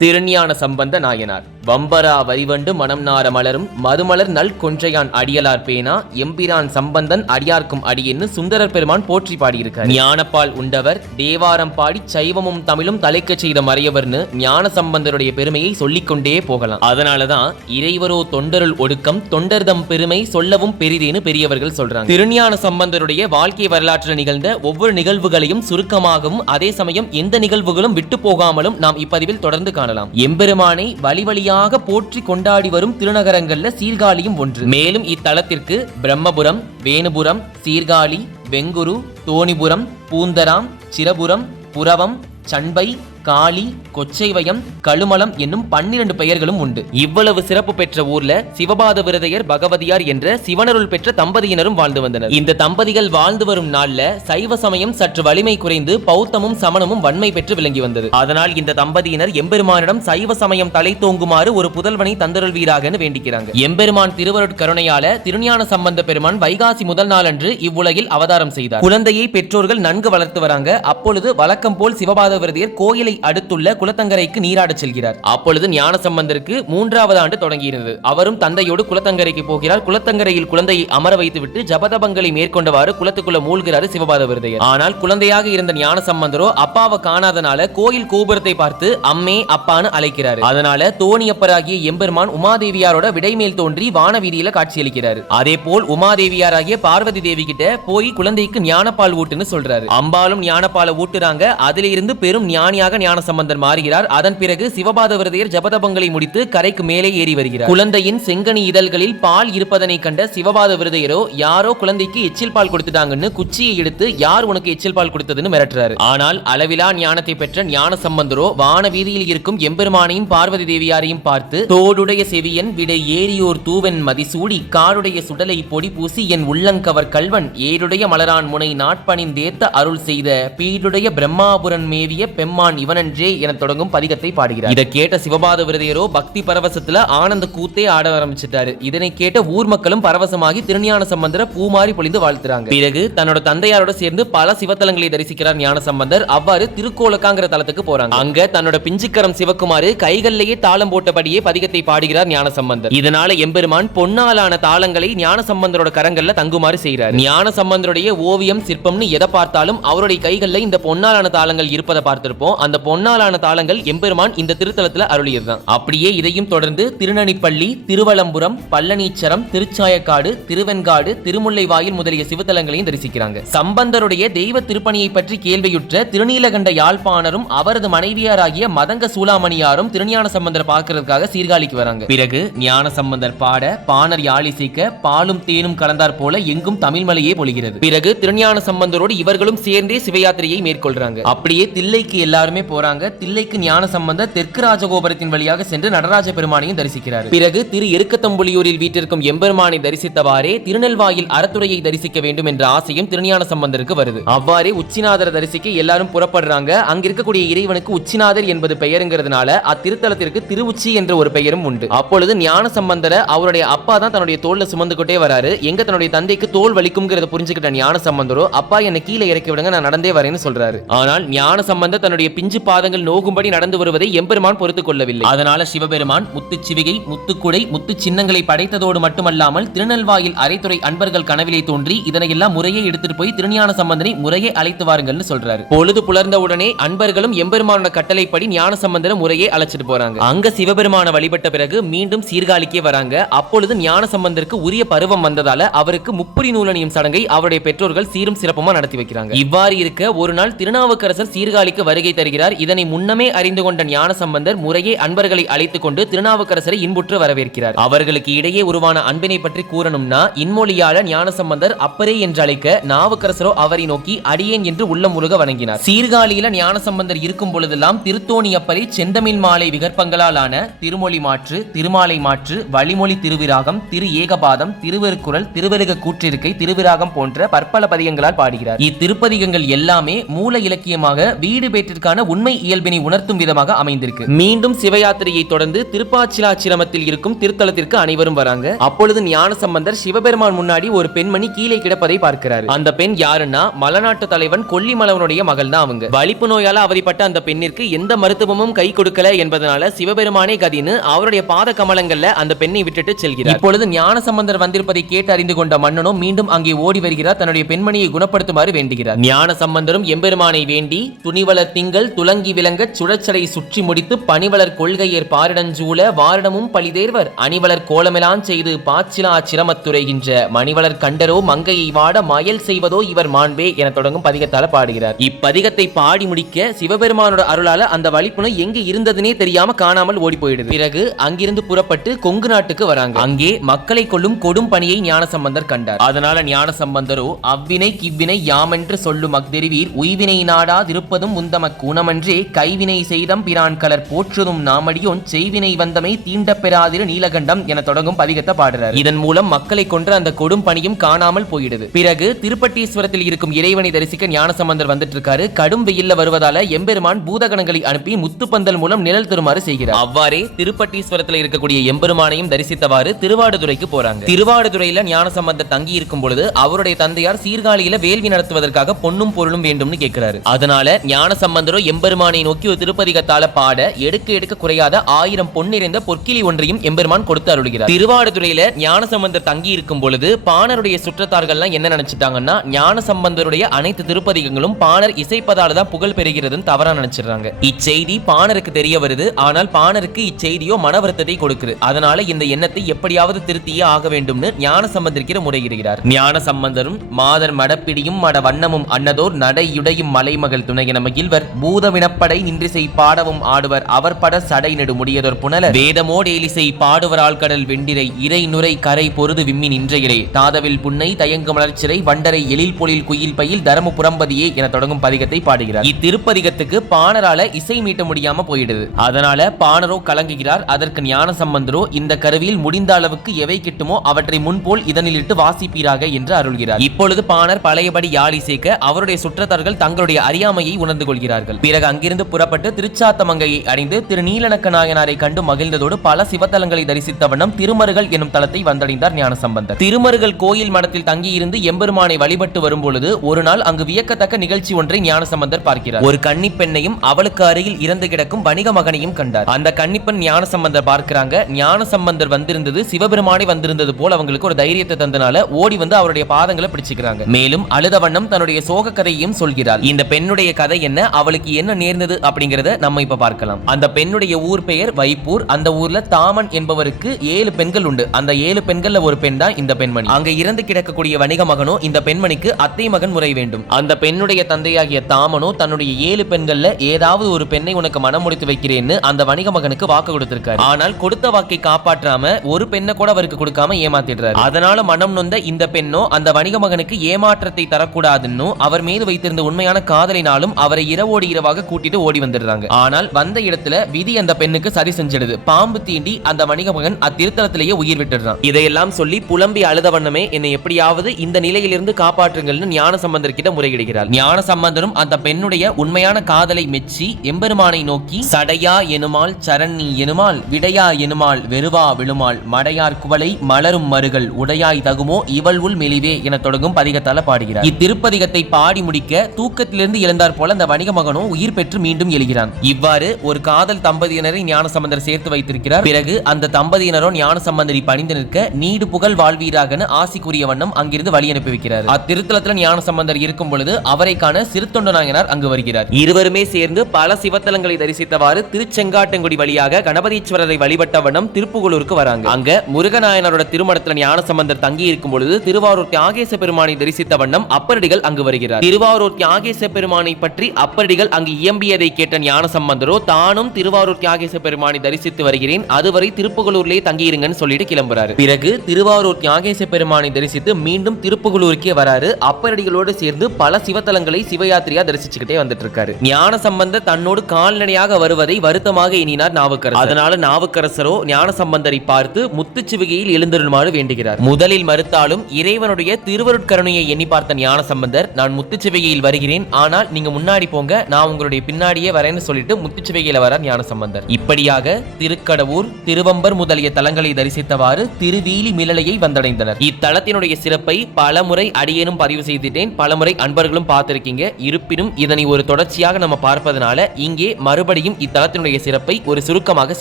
திருஞான சம்பந்த நாயனார். வம்பரா வரிவண்டு மனம் நார மலரும் மதுமலர் நல் கொன்றையான் அடியலார் பேனா எம்பிரான் சம்பந்தன் அடியார்க்கும் அடியன்னு சுந்தரர் பெருமான் போற்றி பாடியிருக்கார். ஞானப்பால் உண்டவர், தேவாரம் பாடி சைவமும் தமிழும் தலைக்க செய்த மறையவர்னு ஞான சம்பந்தருடைய பெருமையை சொல்லிக்கொண்டே போகலாம். அதனாலதான் இறைவரோ தொண்டருள் ஒடுக்கம் தொண்டர்தம் பெருமை சொல்லவும் பெரிதேன்னு பெரியவர்கள் சொல்றாங்க. திருஞான சம்பந்தருடைய வாழ்க்கை வரலாற்றில் நிகழ்ந்த ஒவ்வொரு நிகழ்வுகளையும் சுருக்கமாகவும் அதே சமயம் எந்த நிகழ்வுகளும் விட்டு போகாமலும் நாம் இப்பதிவில் தொடர்ந்து காணலாம். எம்பெருமானை வழி வழியாக போற்றி கொண்டாடி வரும் திருநகரங்கள்ல சீர்காழியும் ஒன்று. மேலும் இத்தலத்திற்கு பிரம்மபுரம், வேணுபுரம், சீர்காழி, வெங்குரு, தோணிபுரம், பூந்தராம், சிரபுரம், புரவம், சண்பை, காளி, கொச்சைவயம், கழுமலம் என்னும் 12 பெயர்களும் உண்டு. இவ்வளவு சிறப்பு பெற்ற ஊர்ல சிவபாத விரதையர் பகவதியார் என்ற சிவனருள் பெற்ற தம்பதியினரும் வாழ்ந்து வந்தனர். இந்த தம்பதிகள் வாழ்ந்து வரும் நாள்ல சைவ சமயம் சற்று வலிமை குறைந்து பௌத்தமும் சமணமும் வன்மை பெற்று விளங்கி வந்தது. அதனால் இந்த தம்பதியினர் எம்பெருமானிடம் சைவ சமயம் தலை தோங்குமாறு ஒரு புதல்வனை தந்தருள்வீராகன்னு வேண்டிக்கிறாங்க. எம்பெருமான் திருவருட்கருணையால திருஞான சம்பந்த பெருமான் வைகாசி முதல் நாளன்று இவ்வுலகில் அவதாரம் செய்தார். குழந்தையை பெற்றோர்கள் நன்கு வளர்த்து வராங்க. அப்பொழுது வழக்கம் போல் சிவபாத விரதையர் கோயிலை அடுத்துள்ள குளத்தங்கரைக்கு நீராடச் செல்கிறார். அப்பொழுது ஞான சம்பந்தருக்கு 3வது ஆண்டு தொடங்கியிருந்தது. அவரும் தந்தையோடு குளத்தங்கரைக்கு போகிறார். குளத்தங்கரையில் குழந்தையை அமர வைத்துவிட்டு ஜபதபங்களை மேற்கொண்டவாறு குளத்துக்குள்ள மூழ்கிறார் சிவபாத விரதையர். ஆனால் குழந்தையாக இருந்த ஞான சம்பந்தரோ அப்பாவை காணாதனால கோயில் கோபுரத்தை பார்த்து அம்மே அப்பான்னு அழைக்கிறார். அதனால தோணியப்பராகிய எம்பெருமான் உமாதேவியாரோட விடைமேல் தோன்றி வானவீதியில காட்சியளிக்கிறார். அதே போல் உமாதேவியாராகிய பார்வதி தேவி கிட்ட போய் குழந்தைக்கு ஞானப்பால் ஊட்டுன்னு சொல்றாரு. அம்பாலும் ஞானப்பாலை ஊட்டுறாங்க. அதிலிருந்து பெரும் ஞானியாக ஞான சம்பந்தர் மாறுகிறார். அதன் பிறகு சிவபாத விரதையர் ஜபதபங்களை முடித்து கரைக்கு மேலே ஏறி வருகிறார். குழந்தையின் செங்கனி இதழ்களில் பால் இருப்பதனை கண்ட சிவபாத விரதையரோ யாரோ குழந்தைக்கு எச்சில் பால் கொடுத்துட்டாங்கன்னு குச்சியை எடுத்து யார் உனக்கு எச்சில் பால் கொடுத்ததுன்னு மிரட்டுறாரு. ஆனால் அளவிலா ஞானத்தை பெற்ற ஞான சம்பந்தரோ வான வீதியில் இருக்கும் எம்பெருமானையும் பார்வதி தேவியாரையும் பார்த்து தோடுடைய செவியன் விடை ஏரியோர் தூவன் மதிசூடி காடுடைய சுடலை பொடி பூசி என் உள்ளங்கவர் கல்வன் ஏடுடைய மலரான் முனை நாட்பணின் தேத்த அருள் செய்த பீடுடைய பிரம்மாபுரன் மேவிய பெம்மான் இவனன்றே என தொடங்கும் பதிகத்தை பாடுகிறார். இதை கேட்ட சிவபாத விரதையரோ பக்தி பரவசத்துல ஆனந்த கூத்தே ஆட ஆரம்பிச்சிட்டாரு. இதனை கேட்ட ஊர் மக்களும் பரவசமாகி திருஞான சம்பந்தர பூமாரி பொழிந்து வாழ்த்துறாங்க. பிறகு தன்னோட தந்தையாரோட சேர்ந்து பல சிவத்தலங்களை தரிசிக்கிறார் ஞான சம்பந்தர். அவ்வாறு திருக்கோலக்காங்கிற தலத்துக்கு போறாங்க. அங்க தன்னோட பிஞ்சுக்கரம் சிவக்குமாறு கைகள்லேயே தாளம் போட்டபடியே பதிகத்தை பாடுகிறார் ஞான சம்பந்தர். இதனால எம்பெருமான் பொன்னாலான தாளங்களை ஞான சம்பந்தரோட கரங்கள்ல தங்குமாறு செய்கிறார். ஞான சம்பந்தருடைய ஓவியம் சிற்பம்னு எதை பார்த்தாலும் அவருடைய கைகள்ல இந்த பொன்னாலான தாளங்கள் இருப்பதை பார்த்திருப்போம். அந்த பொன்னாலான தாளங்கள் எம்பெருமான் இந்த திருத்தலத்துல அருளியதுதான். அப்படியே இதையும் தொடர்ந்து திருநனிப்பள்ளி, திருவலம்புரம், பழனீச்சரம், திருச்சாயக்காடு, திருவெண்காடு, திருமுல்லைவாயில் முதலிய சிவத்தலங்களையும் தரிசிக்கிறாங்க. சம்பந்தருடைய தெய்வ திருப்பணியை பற்றி கேள்வியுற்ற திருநீலகண்ட யாழ்ப்பாணரும் அவரது மனைவியாராகிய மதங்க சூளாமணியாரும் திருஞான சம்பந்தர் பார்க்கிறதுக்காக சீர்காழிக்கு வராங்க. பிறகு ஞான சம்பந்தர் பாட பாணர் யாழிசைக்க பாலும் தேனும் கலந்தார் போல எங்கும் தமிழ் மலையே பொழிகிறது. பிறகு திருஞான சம்பந்தரோடு இவர்களும் சேர்ந்தே சிவயாத்திரையை மேற்கொள்றாங்க. அப்படியே தில்லைக்கு எல்லாருமே போறாங்க. தில்லைக்கு ஞான சம்பந்தர் தெற்கு ராஜகோபுரத்தின் வழியாக சென்று நடராஜ பெருமானையும் தரிசிக்கிறார். பிறகு திரு எருக்கத்தம்புலியூரில் வீட்டிற்கும் எம்பெருமானை தரிசித்தவாறே திருநெல்வாயில் அறத்துறையை தரிசிக்க வேண்டும் என்ற ஆசையும் திருஞான சம்பந்தருக்கு வருது. அவ்வாறே உச்சிநாதரை தரிசிக்க எல்லாரும் புறப்படுறாங்க. அங்க இருக்கக்கூடிய இறைவனுக்கு உச்சிநாதர் என்பது பெயருங்கிறதுனால அத்திருத்தலத்திற்கு திருவுச்சி என்ற ஒரு பெயரும் உண்டு. அப்பொழுது ஞான சம்பந்தரை அவருடைய அப்பா தான் தன்னுடைய தோல்ல சுமந்துகிட்டே வராரு. எங்க தன்னுடைய தந்தைக்கு தோல் வலிக்கும்ங்கிறத புரிஞ்சுக்கிட்ட ஞான சம்பந்தரோ அப்பா என்ன கீழே இறக்கி விடுங்க, நான் நடந்தே வரேன்னு சொல்றாரு. ஆனால் ஞான சம்பந்தர் தன்னுடைய பிஞ்சு பாதங்கள் நோகும்படி நடந்து வருவதை எம்பெருமான் பொறுத்துக் கொள்ளவில்லை. அதனால சிவபெருமான் முத்துச்சிவிகை, முத்துக்குடை, முத்து சின்னங்களை படைத்ததோடு மட்டுமல்லாமல் திருநெல்வாயில் அரைத்துறை அன்பர்கள் கனவிலே தோன்றி இதனையெல்லாம் முறையே எடுத்துட்டு போய் திருஞான சம்பந்தனை முறையே அழைத்து வாருங்கள்னு சொல்றாரு. பொழுது புலர்ந்தவுடனே அன்பர்களும் எம்பெருமானோட கட்டளைப்படி ஞான சம்பந்தரை முறையே அழைச்சிட்டு போறாங்க. அங்க சிவபெருமான வழிபட்ட பிறகு மீண்டும் சீர்காழிக்கே வராங்க. அப்பொழுது ஞான சம்பந்தருக்கு உரிய பருவம் வந்ததால அவருக்கு முப்புரி நூலணியும் சடங்கை அவருடைய பெற்றோர்கள் சீரும் சிறப்புமா நடத்தி வைக்கிறாங்க. இவ்வாறு இருக்க ஒரு நாள் திருநாவுக்கரசர் சீர்காழிக்கு வருகை தருகிறார். இதனை முன்னமே அறிந்து கொண்ட ஞான சம்பந்தர் முறையே அன்பர்களை அழைத்துக் கொண்டு திருநாவுக்கரசரை இன்புற்று வரவேற்கிறார். அவர்களுக்கு இடையே உருவான அன்பினை பற்றி கூறணும்னா இன்மொழியாள ஞான சம்பந்தர் அப்பரே என்று அழைக்க நாவுக்கரசரோ அவரை நோக்கி அடியேன் என்று உள்ளம் முருக வணங்கினார். சீர்காழியில ஞான சம்பந்தர் இருக்கும் பொழுதெல்லாம் திருத்தோணி அப்பரை செந்தமிழ் மாலை விகற்பங்களாலான திருமொழி மாற்று, திருமாலை மாற்று, வழிமொழி திருவிராகம், திரு ஏகபாதம், திருவருக்குறள், திருவருக கூற்றிருக்கை, திருவிராகம் போன்ற பற்பல பதிகங்களால் பாடுகிறார். இத்திருப்பதிகங்கள் எல்லாமே மூல இலக்கியமாக வீடு பேற்றிற்கான உண்மை இயல்பினை உணர்த்தும் விதமாக அமைந்திருக்கு. மீண்டும் சிவயாத்திரையை தொடர்ந்து திருப்பாச்சிலாச்சிரமத்தில் இருக்கும் திருத்தலத்திற்கு அனைவரும் வராங்க. அப்பொழுது ஞானசம்பந்தர் சிவபெருமான் முன்னாடி ஒரு பெண்மணி கீழே கிடப்பதை பார்க்கிறார். அந்த பெண் யாருன்னா மலநாட்டு தலைவன் கொல்லிமலவனுடைய மகள் தான் அவங்க. வலிப்பு நோயால அவதிப்பட்ட அந்த பெண்ணிற்கு எந்த மருத்துவமும் கை கொடுக்கல என்பதனால சிவபெருமானே கதின்னு அவருடைய பாத கமலங்கள்ல அந்த பெண்ணை விட்டுட்டு செல்கிறார். இப்பொழுது ஞானசம்பந்தர் வந்திருப்பதை கேட்டு அறிந்து கொண்ட மன்னனோ மீண்டும் அங்கே ஓடி வருகிறார். தன்னுடைய பெண்மணியை குணப்படுத்துமாறு வேண்டுகிறார். ஞானசம்பந்தரும் எம்பெருமானை வேண்டி துணிவளர் திங்கள் துலங்கி விளங்க சுழற்சடை சுற்றி முடித்து பணிவளர் கொள்கையர் பாரிடஞ்சூழ வாரிடமும் பழிதேர்வர் அணிவளர் கோலமெலாம் செய்து பாச்சிலா சிரமத்துரைகின்ற மணிவளர் கண்டரோ மங்கையை வாட மயல் செய்வதோ இவர் மாண்பே என தொடங்கும் பதிகத்தால பாடுகிறார். இப்பதிகத்தை பாடி முடிக்க சிவபெருமானோட அருளால அந்த வலிப்புணை எங்கு இருந்ததுனே தெரியாம காணாமல் ஓடி போயிடுது. பிறகு அங்கிருந்து புறப்பட்டு கொங்கு நாட்டுக்கு வராங்க. அங்கே மக்களை கொள்ளும் கொடும் பணியை ஞானசம்பந்தர் கண்டார். அதனால ஞானசம்பந்தரோ அவ்வினை கிவ்வினை யாமென்று சொல்லும் அக்தெரிவீர் உய்வினை நாடா திருப்பதும் உந்தமக் குணமன்றே கைவினை செய்தம் பிரான் கலர் போற்றுதும் நாமடியோன் செய்வினை வந்தமை தீண்ட பெறாதிரு நீலகண்டம் என தொடங்கும் பதிகத்தை பாடுறார். இதன் மூலம் மக்களை கொன்ற அந்த கொடும் பணியும் காணாமல் போயிடுது. பிறகு திருப்பட்டீஸ்வரத்தில் இருக்கும் இறைவனை தரிசிக்க ஞானசம்பந்தர் வந்துட்டு இருக்காரு. கடும் வெயில்ல வருவதால எம்பெருமான் பூதகணங்களை அனுப்பி முத்துப்பந்தல் மூலம் நிழல் தருமாறு செய்கிறார். அவ்வாறே திருப்பட்டீஸ்வரத்தில் இருக்கக்கூடிய எம்பெருமானையும் தரிசித்தவாறு திருவாடுதுறைக்கு போறாங்க. திருவாடுதுறையில ஞானசம்பந்தர் தங்கி இருக்கும் பொழுது அவருடைய தந்தையார் சீர்காழியில வேள்வி நடத்துவதற்காக பொன்னும் பொருளும் வேண்டும்னு கேட்கிறாரு. அதனால ஞானசம்பந்தரோ எம்பெருமானை நோக்கி ஒரு திருப்பதிகத்தால பாட எடுக்க எடுக்க குறையாத 1000 பொன் நிறைந்த பொற்கிளி ஒன்றையும் எம்பெருமான் கொடுத்து அருள்கிறார். திருவாடுதுறையில ஞானசம்பந்தர் தங்கி இருக்கும் பொழுது பாணருடைய சுற்றத்தார்கள்லாம் என்ன நினைச்சிட்டாங்கன்னா ஞானசம்பந்தருடைய அனைத்து திருப்பதிகங்களும் பாணர் இசைப்பதால தான் புகழ் பெறுகிறதுன்னு தவறா நினைச்சிடுறாங்க. இச்செய்தி பாணருக்கு தெரிய வருது. ஆனால் பாணருக்கு இச்செய்தியோ மன வருத்தத்தை கொடுக்குது. அதனால இந்த எண்ணத்தை எப்படியாவது திருத்தியே ஆக வேண்டும்னு ஞானசம்பந்தரிக்கிற முறையிடுகிறார். ஞானசம்பந்தரும் மாதர் மடப்பிடியும் மட வண்ணமும் அன்னதோர் நடையுடையும் மலைமகள் துணையன மகிழ்வர் பூத வினப்படை நின்றிசை பாடவும் ஆடுவர் அவர் பட சடை நெடு முடியதோர் புனல வேதமோடு ஏலிசை பாடுவர் ஆழ்கடல் வெண்டிரை இறை நுரை கரை பொருது விம்மி நின்றையிலே தாதவில் புன்னை தயங்கு மலர்ச்சிறை வண்டரை எழில் பொழில் குயில் பயில் தரமு புறம்பதியே என தொடங்கும் பதிகத்தை பாடுகிறார். இத்திருப்பதிகத்துக்கு பாணரால இசை மீட்ட முடியாம போயிடுது. அதனால பாணரோ கலங்குகிறார். அதற்கு ஞானசம்பந்தரோ இந்த கருவியில் முடிந்த அளவுக்கு எவை கிட்டுமோ அவற்றை முன்போல் இதனிலிட்டு வாசிப்பீராக என்று அருள்கிறார். இப்பொழுது பாணர் பழையபடி யாழி சேர்க்க அவருடைய சுற்றத்தார்கள் தங்களுடைய அறியாமையை உணர்ந்து கொள்கிறார்கள். பிறகு அங்கிருந்து புறப்பட்டு திருச்சாத்தமங்கையை அடைந்து திரு நீலநக்க நாயனாரை கண்டு மகிழ்ந்ததோடு பல சிவத்தலங்களை தரிசித்த வண்ணம் திருமருகல் எனும் தலத்தை வந்தடைந்தார் ஞானசம்பந்தர். திருமருகல் கோயில் மடத்தில் தங்கியிருந்து எம்பெருமானை வழிபட்டு வரும்பொழுது ஒரு நாள் அங்கு வியக்கத்தக்க நிகழ்ச்சி ஒன்றை ஞானசம்பந்தர் பார்க்கிறார். ஒரு கன்னிப்பெண்ணையும் அவளுக்கு அருகில் இறந்து கிடக்கும் வணிக மகனையும் கண்டார். அந்த கன்னிப்பெண் ஞானசம்பந்தர் பார்க்கிறாங்க. ஞானசம்பந்தர் வந்திருந்தது சிவபெருமானை வந்திருந்தது போல் அவங்களுக்கு ஒரு தைரியத்தை தந்தனால ஓடி வந்து அவருடைய பாதங்களை பிடிச்சுக்கிறாங்க. மேலும் அழுத வண்ணம் தன்னுடைய சோக கதையையும் சொல்கிறார். இந்த பெண்ணுடைய கதை என்ன, அவளுக்கு என்ன நேர்ந்தது அப்படிங்கறத நம்ம இப்ப பார்க்கலாம். அந்த பெண்ணுடைய ஊர் பெயர் வைப்பூர். அந்த ஊர்ல தாமன் என்பவருக்கு 7 பெண்கள் உண்டு. அந்த 7 பெண்கள்ல ஒரு பெண் தான் இந்த பெண்மணி. அங்க இறந்து கிடக்கக்கூடிய வணிக மகனோ இந்த பெண்மணிக்கு அத்தை மகன் முறை வேண்டும். அந்த பெண்ணுடைய தந்தையாகிய தாமனோ தன்னுடைய 7 பெண்கள்ல ஏதாவது ஒரு பெண்ணை உனக்கு மனம் முடித்து வைக்கிறேன்னு அந்த வணிக மகனுக்கு வாக்கு கொடுத்திருக்காரு. ஆனால் கொடுத்த வாக்கை காப்பாற்றாம ஒரு பெண்ணை கூட அவருக்கு கொடுக்காம ஏமாத்திடுறாரு. அதனால மனம் நொந்த இந்த பெண்ணோ அந்த வணிக மகனுக்கு ஏமாற்றத்தை தரக்கூடாதுன்னு அவர் மீது வைத்திருந்த உண்மையான காதலினாலும் அவரை இரவோடு இரவாக கூட்டிட்டு ஓடி வந்துடுறாங்க. ஆனால் வந்த இடத்துல விதி அந்த பெண்ணுக்கு சரி செஞ்சிடுது. பாம்பு தீண்டி அந்த வணிக மகன் அத்திருத்தலத்திலேயே உயிர் விட்டுறான். இதையெல்லாம் சொல்லி புலம்பி அழுத வண்ணமே என்னை எப்படியாவது இந்த நிலையிலிருந்து காப்பாற்றுங்கள்னு ஞானசம்பந்தர் கிட்ட முறையிடுகிறார். ஞானசம்பந்தரும் அந்த பெண்ணுடைய உண்மையான காதலை மெச்சி எம்பெருமானை நோக்கி சடையா எனுமால் சரணி எனுமால் விடையா எனுமால் வெறுவா விழுமால் மடையார் குவளை மலரும் மருகள் உடையாய் தகுமோ இவள் உள் மெலிவே என தொடங்கும் பதிகத்தால பாடுகிறார். இத்திருப்பதிகத்தை பாடி முடிக்க தூக்கத்திலிருந்து எழுந்தார் போல அந்த வணிக மகனோ உயிர் பெற்று மீண்டும் எழுகிறான். இவ்வாறு ஒரு காதல் தம்பதியினரை ஞானசம்பந்தர் சேர்த்து வைத்திருக்கிறார். பிறகு அந்த தம்பதியினரோ ஞானசம்பந்தரை பணிந்து நிற்க நீடு புகழ் வாழ்வீராகனு ஆசி கூறிய வண்ணம் அங்கிருந்து வழி அனுப்பி வைக்கிறார். அத்திருத்தலத்தில் ஞானசம்பந்தர் இருக்கும் பொழுது அவரை காண சிறுத்தொண்ட நாயனார் அங்கு வருகிறார். இருவருமே சேர்ந்து பல சிவத்தலங்களை தரிசித்தவாறு திருச்செங்காட்டங்குடி வழியாக கணபதீஸ்வரரை வழிபட்ட வண்ணம் திருப்புகலூருக்கு வராங்க. அங்க முருகநாயனரோட திருமணத்தில் ஞானசம்பந்தர் தங்கி இருக்கும் பொழுது திருவாரூர் தியாகேச பெருமானை தரிசித்த வண்ணம் அப்பரடிகள் அங்கு வருகிறார். திருவாரூர் தியாகேச பெருமானை பற்றி அப்பரடிகள் அங்கு இயம்பியதை கேட்ட ஞானசம்பந்தரோ தானும் திருவாரூர் தியாகேச பெருமானை தரிசித்து வருகிறேன், அதுவரை திருப்புகலூர்லேயே தங்கியிருங்கன்னு சொல்லிட்டு கிளம்புறாரு. பிறகு திருவாரூர் தியாகேச பெருமானை தரிசித்து மீண்டும் திருப்புகலூருக்கே வராரு. அப்பரடிகளோடு சேர்ந்து பல சிவத்தலங்களை சிவயாத்திரையா தரிசிச்சுக்கிட்டே வந்துட்டு இருக்காரு. ஞானசம்பந்தர் தன்னோடு கால்நடையாக வருவதை வருத்தமாக எண்ணினார் நாவுக்கரசர். அதனால நாவுக்கரசரோ ஞானசம்பந்தரை பார்த்து முத்துச்சிவிகையில் எழுந்திருமாறு வேண்டுகிறார். முதலில் மறுத்தாலும் இறைவனுடைய திருவருட்கருணையை எண்ணி பார்த்த ஞானசம்பந்தர் நான் முத்துச்சிவிகையில் வருகிறேன், ஆனால் நீங்க முன்னாடி போங்க, நான் உங்களுடைய அவருடைய பின்னாடியே வரேன்னு சொல்லிட்டு முத்துச்சிவையில வர ஞானசம்பந்தர். இப்படியாக திருக்கடவூர், திருவம்பர் முதலிய தலங்களை தரிசித்தவாறு திருவீலி மிளலையை வந்தடைந்தனர். இத்தலத்தினுடைய சிறப்பை பலமுறை அடியேனும் பதிவு செய்துட்டேன், பலமுறை அன்பர்களும் பார்த்திருக்கீங்க. இருப்பினும் இதனை ஒரு தொடர்ச்சியாக நம்ம பார்ப்பதனால இங்கே மறுபடியும் இத்தலத்தினுடைய சிறப்பை ஒரு சுருக்கமாக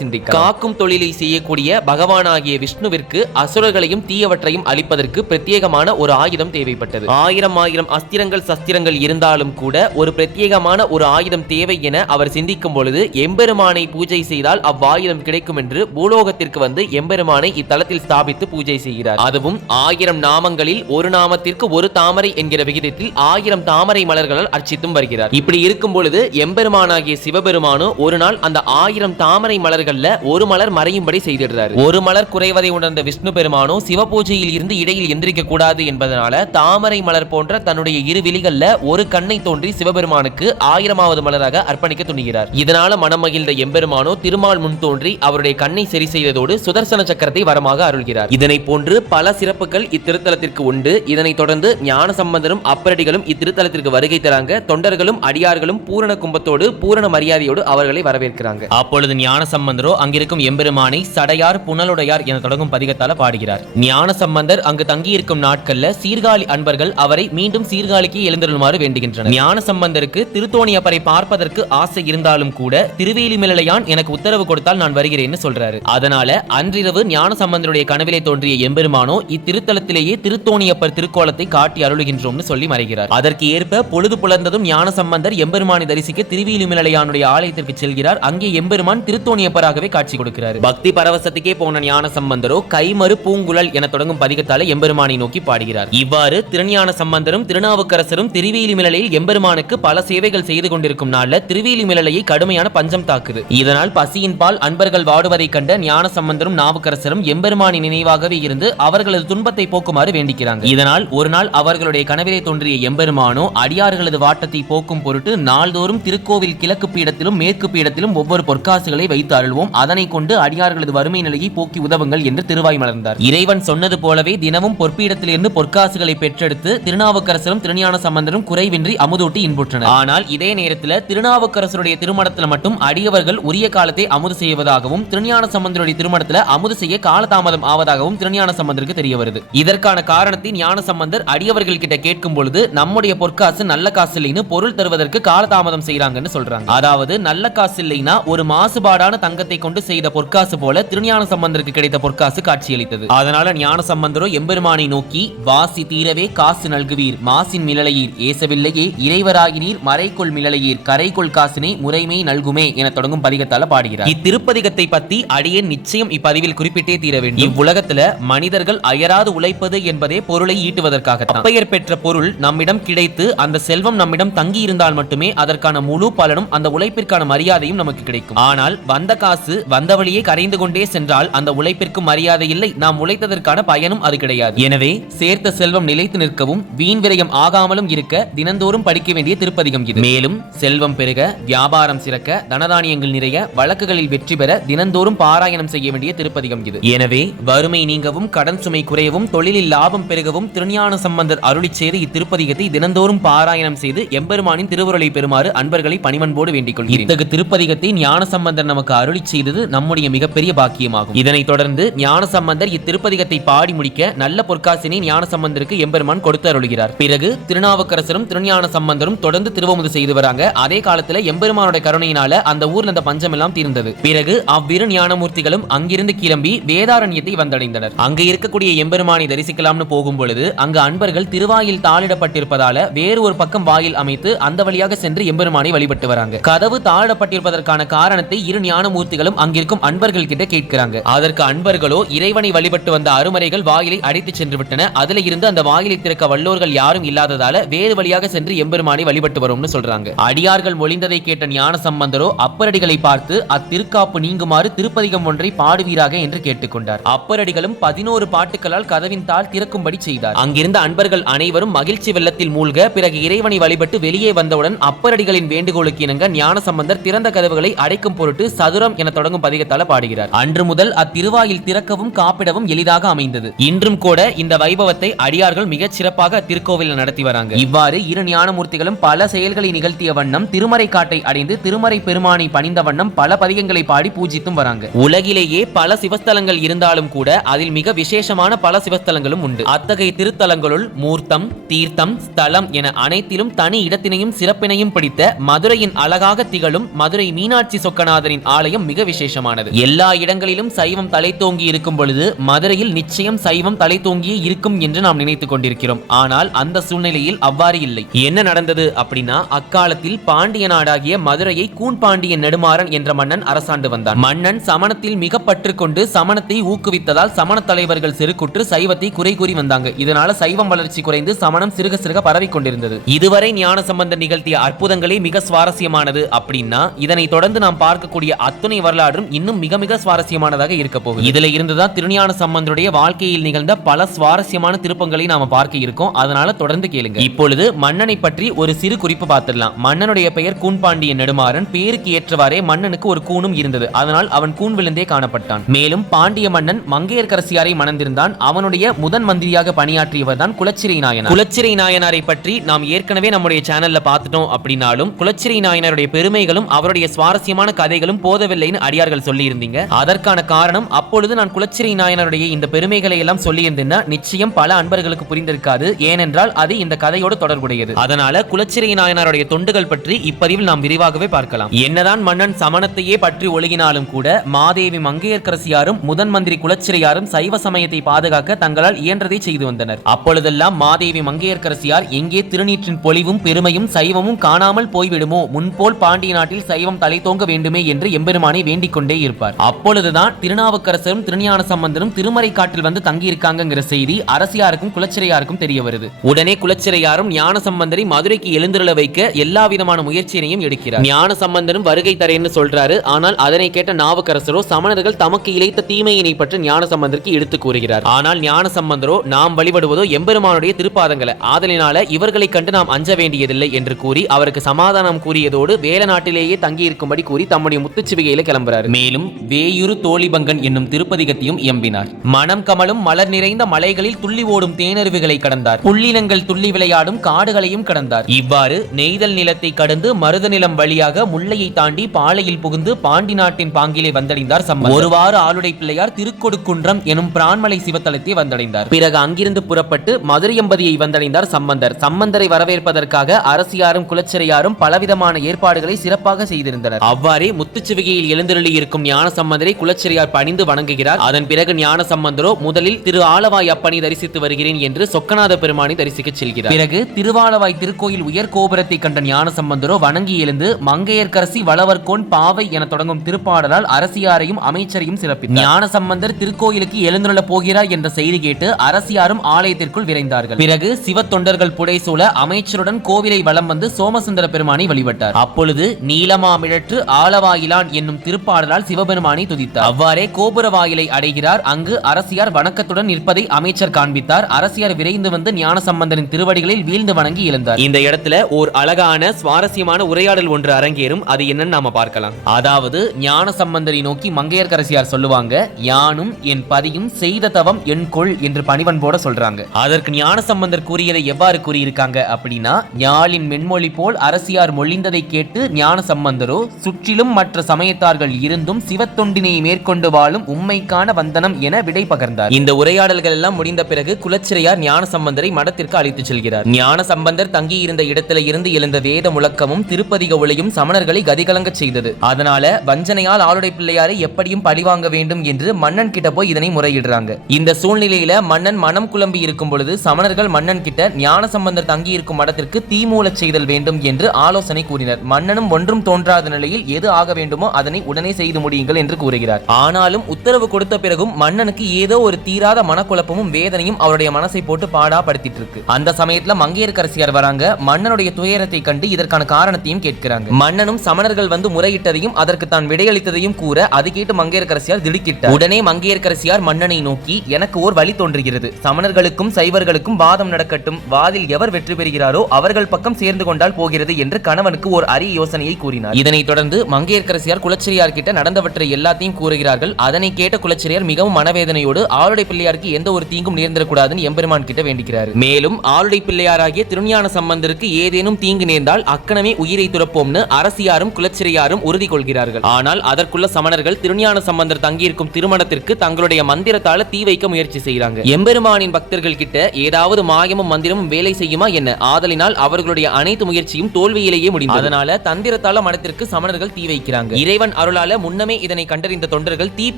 சிந்திக்க. காக்கும் தொழிலை செய்யக்கூடிய பகவானாகிய விஷ்ணுவிற்கு அசுரர்களையும் தீயவற்றையும் அழிப்பதற்கு பிரத்யேகமான ஒரு ஆயுதம் தேவைப்பட்டது. ஆயிரம் அஸ்திரங்கள் சஸ்திரங்கள் இருந்தாலும் கூட ஒரு பிரத்யேகமான ஒரு ஆயுதம் தேவை என அவர் சிந்திக்கும் பொழுது எம்பெருமானை பூஜை செய்தால் அவ்வாயுதம் கிடைக்கும் என்று பூலோகத்திற்கு வந்து எம்பெருமானை இத்தலத்தில் ஸ்தாபித்து பூஜை செய்கிறார். அதுவும் 1000 நாமங்களில் ஒரு நாமத்திற்கு ஒரு தாமரை என்கிற விகிதத்தில் 1000 தாமரை மலர்களால் அர்ச்சித்தும் வருகிறார். இப்படி இருக்கும் பொழுது எம்பெருமானாகிய சிவபெருமானோ ஒரு நாள் அந்த 1000 தாமரை மலர்கள்ல ஒரு மலர் மறையும்படி செய்திடுறாரு. ஒரு மலர் குறைவதை உணர்ந்த விஷ்ணு பெருமானோ சிவ பூஜையில் இருந்து இடையில் எந்திரிக்க கூடாது என்பதனால தாமரை மலர் போன்ற தன்னுடைய இரு விழிகள்ல ஒரு கண்ணை தோன்றி சிவபெருமானுக்கு 1000வது மலராக அர்ப்பணிக்க துணிகிறார். இதனால மனம் மகிழ்ந்த எம்பெருமானோ திருமால் முன் தோன்றி அவருடைய கண்ணை சரி செய்ததோடு சுதர்சன சக்கரத்தை வரமாக அருள்கிறார். இதனை போன்று பல சிறப்புகள் இத்திருத்தலத்திற்கு உண்டு. இதனைத் தொடர்ந்து ஞானசம்பந்தரும் அப்பரடிகளும் இத்திருத்தலத்திற்கு வருகை தராங்க. தொண்டர்களும் அடியார்களும் பூரண கும்பத்தோடு பூரண மரியாதையோடு அவர்களை வரவேற்கிறாங்க. அப்பொழுது ஞானசம்பந்தரோ அங்கிருக்கும் எம்பெருமானை சடையார் புனலுடையார் என தொடங்கும் பதிகத்தால பாடுகிறார். ஞானசம்பந்தர் அங்கு தங்கியிருக்கும் நாட்கள்ல சீர்காழி அன்பர்கள் அவரை மீண்டும் சீர்காழிக்கு எழுந்தருளுமாறு வேண்டுகின்றனர். ஞானசம்பந்தருக்கு திருத்தோணியப்பரை பார்ப்பதற்கு ஆசை இருந்தாலும் கூட திருவேலிமிளையான் எனக்கு உத்தரவு கொடுத்தால் நான் வருகிறேன்னு சொல்றாரு. அதனால அன்றிரவு ஞானசம்பந்தருடைய கனவிலே தோன்றிய எம்பெருமானோ இத்திருத்தலத்திலேயே திருத்தோணியப்பர் திருக்கோலத்தை காட்டி அருளுகின்றோம்னு சொல்லி மறைகிறார். அதற்கு ஏற்ப பொழுது புலர்ந்ததும் ஞானசம்பந்தர் எம்பெருமானை தரிசிக்க திருவேலிமிளையானுடைய ஆலயத்திற்கு செல்கிறார். அங்கே எம்பெருமான் திருத்தோணியப்பராகவே காட்சி கொடுக்கிறார். பக்தி பரவசத்துக்கே போன ஞானசம்பந்தரோ கைமறு பூங்குழல் என தொடங்கும் பதிகத்தால எம்பெருமானை நோக்கி பாடுகிறார். இவ்வாறு திருஞான சம்பந்தரும் திருநாவுக்கரசரும் திருவேலிமிளையில் எம்பெருமானுக்கு பல சேவைகள் செய்து கொண்டிருக்கும் நாள்ல திருவேலிமிளையை கடுமையான பஞ்சம் தாக்குது. இதனால் பசியின் பால் அன்பர்கள் வாடுவதை கண்ட ஞான சம்பந்தரும் நாவுக்கரசரும் எம்பெருமானின் நினைவாகவே இருந்து அவர்களது துன்பத்தை போக்குமாறு வேண்டிக்கிறாங்க. இதனால் ஒரு நாள் அவர்களுடைய கனவிலே தோன்றிய எம்பெருமானோ அடியார்களது வாட்டத்தை போக்கும் பொருட்டு நாள்தோறும் திருக்கோவில் கிழக்கு பீடத்திலும் மேற்கு பீடத்திலும் ஒவ்வொரு பொற்காசுகளை வைத்து அருள்வோம், அதனை கொண்டு அடியார்களது வறுமை நிலையை போக்கி உதவுங்கள் என்று திருவாய் மலர்ந்தார். இறைவன் சொன்னது போலவே தினமும் பொற்பீடத்திலிருந்து பொற்காசுகளை பெற்றெடுத்து திருநாவுக்கரசரும் திருஞான சம்பந்தரும் குறைவின்றி அமுதூட்டி இன்புற்றனர். ஆனால் இதே நேரத்தில் திருநாவுக்கரசருடைய திருமணத்தில் மட்டும் அடியவர்கள் உரிய காலத்தை அமுது செய்வதாகவும் திருஞான சம்பந்தருடைய திருமணத்தில் அமுது செய்ய காலதாமதம் ஆவதாகவும் திருஞான சம்பந்தருக்கு தெரிய வருது. இதற்கான காரணத்தை ஞான சம்பந்தர் அடியவர்கள் கிட்ட கேட்கும் பொழுது நம்முடைய பொற்காசு நல்ல காசு இல்லைன்னு பொருள் தருவதற்கு காலதாமதம் செய்யறாங்கன்னு சொல்றாங்க. அதாவது நல்ல காசு இல்லைன்னா ஒரு மாசுபாடான தங்கத்தை கொண்டு செய்த பொற்காசு போல திருஞான சம்பந்தருக்கு கிடைத்த பொற்காசு காட்சியளித்தது. அதனால ஞான சம்பந்தரோ எம்பெருமானை நோக்கி வாசி தீரவே காசு நல்குவீர் மாசின் மிளலையீர் ஏசவில்லையே இறைவராகினீர் மறைக்குள் மிளலையீர் கரைக்குள் காசினை முறைமை நல்குமே என தொடங்கும் பதிகத்தால பாடுகிறார். இத்திருப்பதிகத்தை பத்தி அடியேன் நிச்சயம் இப்பதிவில் குறிப்பிட்டே தீர வேண்டும். இவ்வுலகத்துல மனிதர்கள் அயராது உழைப்பது என்பதே பொருளை ஈட்டுவதற்காகத்தான். அப்பெயர் பெற்ற பொருள் நம்மிடம் கிடைத்து அந்த செல்வம் நம்மிடம் தங்கி இருந்தால் மட்டுமே அதற்கான முழு பலனும் அந்த உழைப்பிற்கான மரியாதையும் நமக்கு கிடைக்கும். ஆனால் வந்த காசு வந்த வழியே கரைந்து கொண்டே சென்றால் அந்த உழைப்பிற்கு மரியாதை இல்லை, நாம் உழைத்ததற்கான பயனும் அது கிடையாது. எனவே சேர்த்த செல்வம் நிலைத்து நிற்கவும் வீண் விரயம் ஆகாமலும் இருக்க தினந்தோறும் படிக்க வேண்டிய திருப்பதிகம் இது. மேலும் செல்வம் பெருக, வியாபாரம் சிறக்க, தனதானியங்கள் நிறைய, வழக்குகளில் வெற்றி பெற தினந்தோறும் பாராயணம் செய்ய வேண்டிய திருப்பதிகம் இது. எனவே வறுமை நீங்கவும் கடன் சுமை குறையவும் தொழிலில் லாபம் பெருகவும் திருஞான சம்பந்தர் அருளி செய்து இத்திருப்பதிகத்தை தினந்தோறும் பாராயணம் செய்து எம்பெருமானின் திருவுருளை பெறுமாறு அன்பர்களை பணிவன்போடு வேண்டிக் கொள்கிறேன். இத்தகு திருப்பதிகத்தை ஞான சம்பந்தர் நமக்கு அருளி செய்தது நம்முடைய மிகப்பெரிய பாக்கியமாகும். இதனைத் தொடர்ந்து ஞான சம்பந்தர் இத்திருப்பதிகத்தை பாடி முடிக்க நல்ல பொற்காசினை ஞான சம்பந்தருக்கு எம்பெருமான் கொடுத்து அருளுகிறார். பிறகு திருநாவுக்கரசரும் திருஞான சம்பந்தரும் தொடர்ந்து திருவமுது செய்து வராங்க. அதே காலத்துல எம்பெருமானோட கருணையினால அந்த ஊர்ல அந்த பஞ்சம் எல்லாம் தீர்ந்தது. பிறகு அவ்விரு ஞானமூர்த்திகளும் அங்கிருந்து கிளம்பி வேதாரண்யத்தை வந்தடைந்தனர். அங்க இருக்கக்கூடிய எம்பெருமானை தரிசிக்கலாம்னு போகும் பொழுது அங்கு அன்பர்கள் திருவாயில் தாளிடப்பட்டிருப்பதால வேறு ஒரு பக்கம் வாயில் அமைத்து அந்த வழியாக சென்று எம்பெருமானை வழிபட்டு வராங்க. கதவு தாளிடப்பட்டிருப்பதற்கான காரணத்தை இரு ஞானமூர்த்திகளும் அங்கிருக்கும் அன்பர்கள் கிட்ட கேட்கிறாங்க. அதற்கு அன்பர்களோ இறைவனை வழிபட்டு வந்த அருமறைகள் வாயிலை அடைத்து சென்று விட்டன, அதுல இருந்து அந்த வாயிலை திறக்க வல்லோர்கள் யாரும் இல்லாததால வேறு வழியாக சென்று எம்பெருமானை வழிபட்டு வரும்னு சொல்றாங்க. அடியார்கள் மொழிந்ததை கேட்ட ஞான சம்பந்தரோ அப்பரடிகளை பார்த்து அத்திருக்காப்பு நீங்குமாறு திருப்பதிகம் ஒன்றை பாடுவீராக என்று கேட்டுக்கொண்டார். அப்பரடிகளும் 11 பாட்டுகளால் கதவின் தாள் திறக்கும்படி செய்தார். அங்கிருந்த அன்பர்கள் அனைவரும் மகிழ்ச்சி வெள்ளத்தில் மூழ்க பிறகு இறைவனை வழிபட்டு வெளியே வந்தவுடன் அப்பரடிகளின் வேண்டுகோளுக்கு இணங்க ஞான சம்பந்தர் திறந்த கதவுகளை அடைக்கும் பொருட்டு சதுரம் என தொடங்கும் பதிகத்தால பாடுகிறார். அன்று முதல் அத்திருவாயில் திறக்கவும் காப்பிடவும் எளிதாக அமைந்தது. இன்றும் கூட இந்த வைபவத்தை அடியார்கள் மிகச் சிறப்பாக திருக்கோவில் நடத்தி வராங்க. இவ்வாறு இரு ஞானமூர்த்திகளும் பல செயல்களை நிகழ்த்திய வண்ணம் வண்ணம் திருமறை காட்டை அடைந்து திருமறை பெருமானை பணிந்த வண்ணம் பல பதிகங்களை பாடி பூஜித்தும் வராங்க. உலகிலேயே பல சிவஸ்தலங்கள் இருந்தாலும் கூட அதில் மிக விசேஷமான பல சிவஸ்தலங்களும் உண்டு. அத்தகைய திருத்தலங்களுள் மூர்த்தம், தீர்த்தம், ஸ்தலம் என அனைத்திலும் தனி இடத்தினையும் சிறப்பினையும் பிடித்த மதுரையின் அழகாக திகழும் மதுரை மீனாட்சி சொக்கநாதரின் ஆலயம் மிக விசேஷமானது. எல்லா இடங்களிலும் சைவம் தலை தோங்கி இருக்கும் பொழுது மதுரையில் நிச்சயம் சைவம் தலை தோங்கியே இருக்கும் என்று நாம் நினைத்துக் கொண்டிருக்கிறோம். ஆனால் அந்த சூழ்நிலையில் அவ்வாறு இல்லை. என்ன நடந்தது அப்படின்னா, அக்காலத்தில் பாண்டிய நாடாகிய மதுரையை கூன்பாண்டியன் நெடுமாறன் என்ற மன்னன் அரசாண்டு வந்தான். மன்னன் சமணத்தில் மிக பற்று கொண்டு சமணத்தை ஊக்குவித்ததால் சமண தலைவர்கள் செருக்குற்று சைவத்தை குறை கூறி வந்தாங்க. இதனால சைவம் வளர்ச்சி குறைந்து சமணம் சிறுக சிறுக பரவி கொண்டிருந்தது. இதுவரை ஞானசம்பந்தர் நிகழ்த்திய அற்புதங்களே மிக சுவாரஸ்யமானது அப்படின்னா, இதனை தொடர்ந்து நாம் பார்க்கக்கூடிய அத்துணை வரலாறும் இன்னும் மிக மிக சுவாரஸ்யமானதாக இருக்க போகுது. இதுல இருந்துதான் திருஞான சம்பந்தருடைய வாழ்க்கையில் நிகழ்ந்த பல சுவாரஸ்யமான திருப்பங்களை நாம பார்க்க இருக்கோம். அதனால தொடர்ந்து கேளுங்க. இப்பொழுது மன்னனை பற்றி ஒரு சிறு குறிப்பு பார்த்திடலாம். மன்னனுடைய பெயர் கூன்பாண்டியன் நெடுமாறன். பேருக்கு ஏற்றவாறே மன்னனுக்கு ஒரு கூனும் இருந்தது. அதனால் அவன் கூன் விழுந்தே காணப்பட்டான். மேலும் பாண்டிய மன்னன் மங்கையர்க்கரசியாரை மணந்திருந்தான். அவனுடைய முதன் மந்திரியாக பணியாற்றியவர் தான் குலச்சிறை நாயனார். குலச்சிறை நாயனாரை பற்றி நாம் ஏற்கனவே நம்முடைய சேனல்ல பார்த்துட்டோம் அப்படின்னாலும் குலச்சிறை நாயனாருடைய பெருமைகளும் அவருடைய சுவாரஸ்யமான கதைகளும் போதவில்லைன்னு அடியார்கள் சொல்லி இருந்தீங்க. அதற்கான காரணம், அப்பொழுது நான் குலச்சிறை நாயனாருடைய இந்த பெருமைகளை எல்லாம் சொல்லி இருந்தேன்னா நிச்சயம் பல அன்பர்களுக்கு புரிந்திருக்காது. ஏனென்றால் அது இந்த கதையோடு தொடர்புடையது. அதனால குலச்சிறை நாயனாருடைய தொண்டுகள் பற்றி இப்பதிவில் நாம் விரிவாகவே பார்க்கலாம். என்னதான் மன்னன் சமணத்தையே பற்றி ஒழுகினாலும் கூட மாதேவி மங்கையர்க்கரசியாரும் முதன் மந்திரி குலச்சிறையாரும் சைவ சமயத்தை பாதுகாக்க தங்களால் இயன்றதை செய்து வந்தனர். அப்பொழுதெல்லாம் மாதேவி மங்கையர்க்கரசியார் எங்கே திருநீற்றின் பொலிவும் பெருமையும் சைவமும் காணாமல் போய்விடுமோ, முன்போல் பாண்டிய நாட்டில் சைவம் தலை தோங்க வேண்டுமே என்று எம்பெருமானை வேண்டிக் கொண்டே இருப்பார். அப்பொழுதுதான் திருநாவுக்கரசரும் திருஞான சம்பந்தரும் திருமறை காட்டில் வந்து தங்கியிருக்காங்கிற செய்தி அரசியாருக்கும் குலச்சிறையாருக்கும் தெரிய வருது. உடனே குலச்சிறையாரும் ஞான சம்பந்தரை மதுரைக்கு எழுந்திருள வைக்க எல்லா விதமான முயற்சியையும் எடுக்கிறார். ஞான சம்பந்தரும் வருகை தரேன்னு சொல்றாரு. ஆனால் அதனை கேட்ட நாவுக்கரசரோ சமணர்கள் தமக்கு இழைத்த தீமையினை பற்றி ஞான சம்பந்தருக்கு எடுத்து கூறுகிறார். ஆனால் ஞான சம்பந்தரோ நாம் வழிபடுவதோ எம்பெருமானுடைய திருப்பாதங்களை, ஆதலினால இவர்களை கண்டு நாம் அஞ்ச வேண்டியதில்லை என்று கூறி அவருக்கு சமாதானம் கூறியதோடு வேல நாட்டிலேயே தங்கி இருக்கும்படி கூறி தம்முடைய முத்துச்சிவிகையில கிளம்புறார். மேலும் வேயுரு தோழிபங்கன் என்னும் திருப்பதிகத்தையும் இயம்பினார். மனம் கமலும் மலர் நிறைந்த மலைகளில் துள்ளி ஓடும் தேனருவிகளை கடந்தார். புள்ளினங்கள் துள்ளி விளையாடும் காடுகளையும் கடந்தார். இவ்வாறு நெய்தல் நிலத்தை கடந்து மருத நிலம் வழியாக முல்லையை தாண்டி பாளையில் புகுந்து பாண்டி நாட்டின் பாங்கிலே வந்தடைந்தார் சம்பந்தர். ஒருவாறு ஆளுடை பிள்ளையார் திருக்கொடுக்குன்றம் எனும் பிரான்மலை சிவத்தலத்தை வந்தடைந்தார். பிறகு அங்கிருந்து புறப்பட்டு மதுரையம்பதியை வந்தடைந்தார் சம்பந்தர். சம்பந்தரை வரவேற்பதற்காக அரசியாரும் குலச்சிறையாரும் பலவிதமான ஏற்பாடுகளை சிறப்பாக செய்திருந்தனர். அவ்வாறே முத்துச்சிவிகையில் எழுந்தருளி இருக்கும் ஞான சம்பந்தரை குலச்சிறையார் பணிந்து வணங்குகிறார். அதன் பிறகு ஞான சம்பந்தரோ முதலில் திரு ஆலவாய் அப்பனை தரிசித்து வருகிறேன் என்று சொக்கநாத பெருமானை தரிசிக்க செல்கிறார். பிறகு திருவாலவாய் திருக்கோயில் உயர் கோபுரத்தை கண்ட ஞான சம்பந்தரோ வணங்கி எழுந்து மங்கையர்க்கரசி வளவர்கோன் பாவை என தொடங்கும் திருப்பாடலால் அரசியாரையும் அமைச்சரையும் சிறப்பித்தார். ஞான சம்பந்தர் திருக்கோயிலுக்கு எழுந்துள்ள போகிறார் என்ற செய்தி கேட்டு அரசியாரும் ஆலயத்திற்குள் விரைந்தார்கள். பிறகு சிவ தொண்டர்கள் புடைசூழ அமைச்சருடன் கோவிலை வலம் வந்து சோமசுந்தர பெருமானை வழிபட்டார். அப்பொழுது நீலமாமிழற்று ஆலவாயிலான் என்னும் திருப்பாடலால் சிவபெருமானை துதித்தார். அவ்வாறே கோபுர வாயிலை அடைகிறார். அங்கு அரசியார் வணக்கத்துடன் நிற்பதை அமைச்சர் காண்பித்தார். அரசியார் விரைந்து வந்து ஞான சம்பந்தரின் திருவடிகளில் வீழ்ந்து வணங்கி எழுந்தார். இந்த இடத்துல ஒரு அழகான சுவாரஸ்யமான உரையாடல் ஒன்று அரங்கேறும். அது என்னன்னு நாம பார்க்கலாம். அதாவது ஞான சம்பந்தரை நோக்கி மங்கையர்க்கரசியார் சொல்லுவாங்க, யானும் என் பதியும் செய்த தவம் என் கொள் என்று பணிவன்போட சொல்றாங்க. அதற்கு ஞான சம்பந்தர் கூறியதை எவ்வாறு கூறியிருக்காங்க அப்படின்னா, ஞாலின் மென்மொழி போல் அரசியார் மொழிந்ததை கேட்டு ஞான சம்பந்தரோ சுற்றிலும் மற்ற சமயத்தார்கள் இருந்தும் சிவத்தொண்டினை மேற்கொண்டு வாழும் உண்மைக்கான வந்தனம் என விடை பகர்ந்தார். இந்த உரையாடல்கள் எல்லாம் முடிந்த பிறகு குலச்சிறையார் ஞான சம்பந்தரை மடத்திற்கு அழைத்து செல்கிறார். ஞான சம்பந்தர் தங்கியிருந்த இடத்துல இருந்து எழுந்த வேத முழக்கமும் திருப்பதிக ஒளியும் சமணர்களை கதிகலங்க செய்தது. அதனால வஞ்சனையால் ஆளுடை பிள்ளையாரை எப்படியும் பழிவாங்க வேண்டும் என்று மன்னன் கிட்ட போய் இதனை முறையிடுறாங்க. இந்த சூழ்நிலையில மன்னன் மனம் குழம்பி இருக்கும் பொழுது சமணர்கள் மன்னன் கிட்ட ஞான சம்பந்தர் தங்கி இருக்கும் மடத்திற்கு தீமூலச் செய்தல் வேண்டும் என்று ஆலோசனை கூறினர். மன்னனும் ஒன்றும் தோன்றாத நிலையில் எது ஆக வேண்டுமோ அதனை உடனே செய்து முடியுங்கள் என்று கூறுகிறார். ஆனாலும் உத்தரவு கொடுத்த பிறகும் மன்னனுக்கு ஏதோ ஒரு தீராத மனக்குழப்பமும் வேதனையும் அவருடைய மனசை போட்டு பாடாப்படுத்திட்டு இருக்கு. அந்த சமயத்துல மங்கையர்க்கரசியார் வராங்க. மன்னனுடைய துயரத்தை கண்டு இதற்கான காரணத்தையும் கேட்கிறாங்க. மன்னனும் சமணர்கள் வந்து முறையிட்டதையும் அதற்கு தான் விடையளித்ததையும் கூற அது கேட்டு மங்கையர்க்கரசியார் திடுக்கிட்டார். உடனே மங்கையர்க்கரசியார் மன்னனை நோக்கி, எனக்கு ஓர் வழி தோன்றுகிறது. சமணர்களுக்கும் சைவர்களுக்கும் வாதம் நடக்கட்டும். வாதில் எவர் வெற்றி பெறுகிறாரோ அவர்கள் பக்கம் சேர்ந்து கொண்டால் போகிறது என்று கணவனுக்கு ஒரு அரிய யோசனையை கூறினார். இதனைத் தொடர்ந்து மங்கையர்க்கரசியார் குலச்சிறையார் கிட்ட நடந்தவற்றை எல்லாத்தையும் கூறுகிறார்கள். அதனை கேட்ட குலச்சிறையார் மிகவும் மனவேதனையோடு ஆளுடை பிள்ளையாருக்கு எந்த ஒரு தீங்கும் நேர்ந்திடக்கூடாதுன்னு எம்பெருமான் கிட்ட வேண்டிக்கிறார். மேலும் ஆளுடை பிள்ளையாராகிய திருஞான சம்பந்தருக்கு ஏதேனும் தீங்கு நேர்ந்தால் அக்கணமே உயிரை துறப்போம்னு அரசியாரும் குலச்சிறையாரும் உறுதி கொள்கிறார்கள். ஆனால் அதற்குள்ள சமணர்கள் திருஞான சம்பந்தர் தங்கியிருக்கும் திருமணத்திற்கு தங்களுடைய மந்திரத்தால தீ வைக்க முயற்சி செய்யறாங்க. எம்பெருமானின் பக்தர்கள் கிட்ட ஏதாவது மாயமும் மந்திரமும் வேலை செய்யுமா என்ன? ஆதலினால் அவர்களுடைய அனைத்து முயற்சியும் தோல்வியிலேயே முடிந்தது. அதனால தந்திரத்தால மடத்திற்கு சமணர்கள் தீ வைக்கிறாங்க. இறைவன் அருளால முன்னமே இதனை கண்டறிந்த தொண்டர்கள் தீ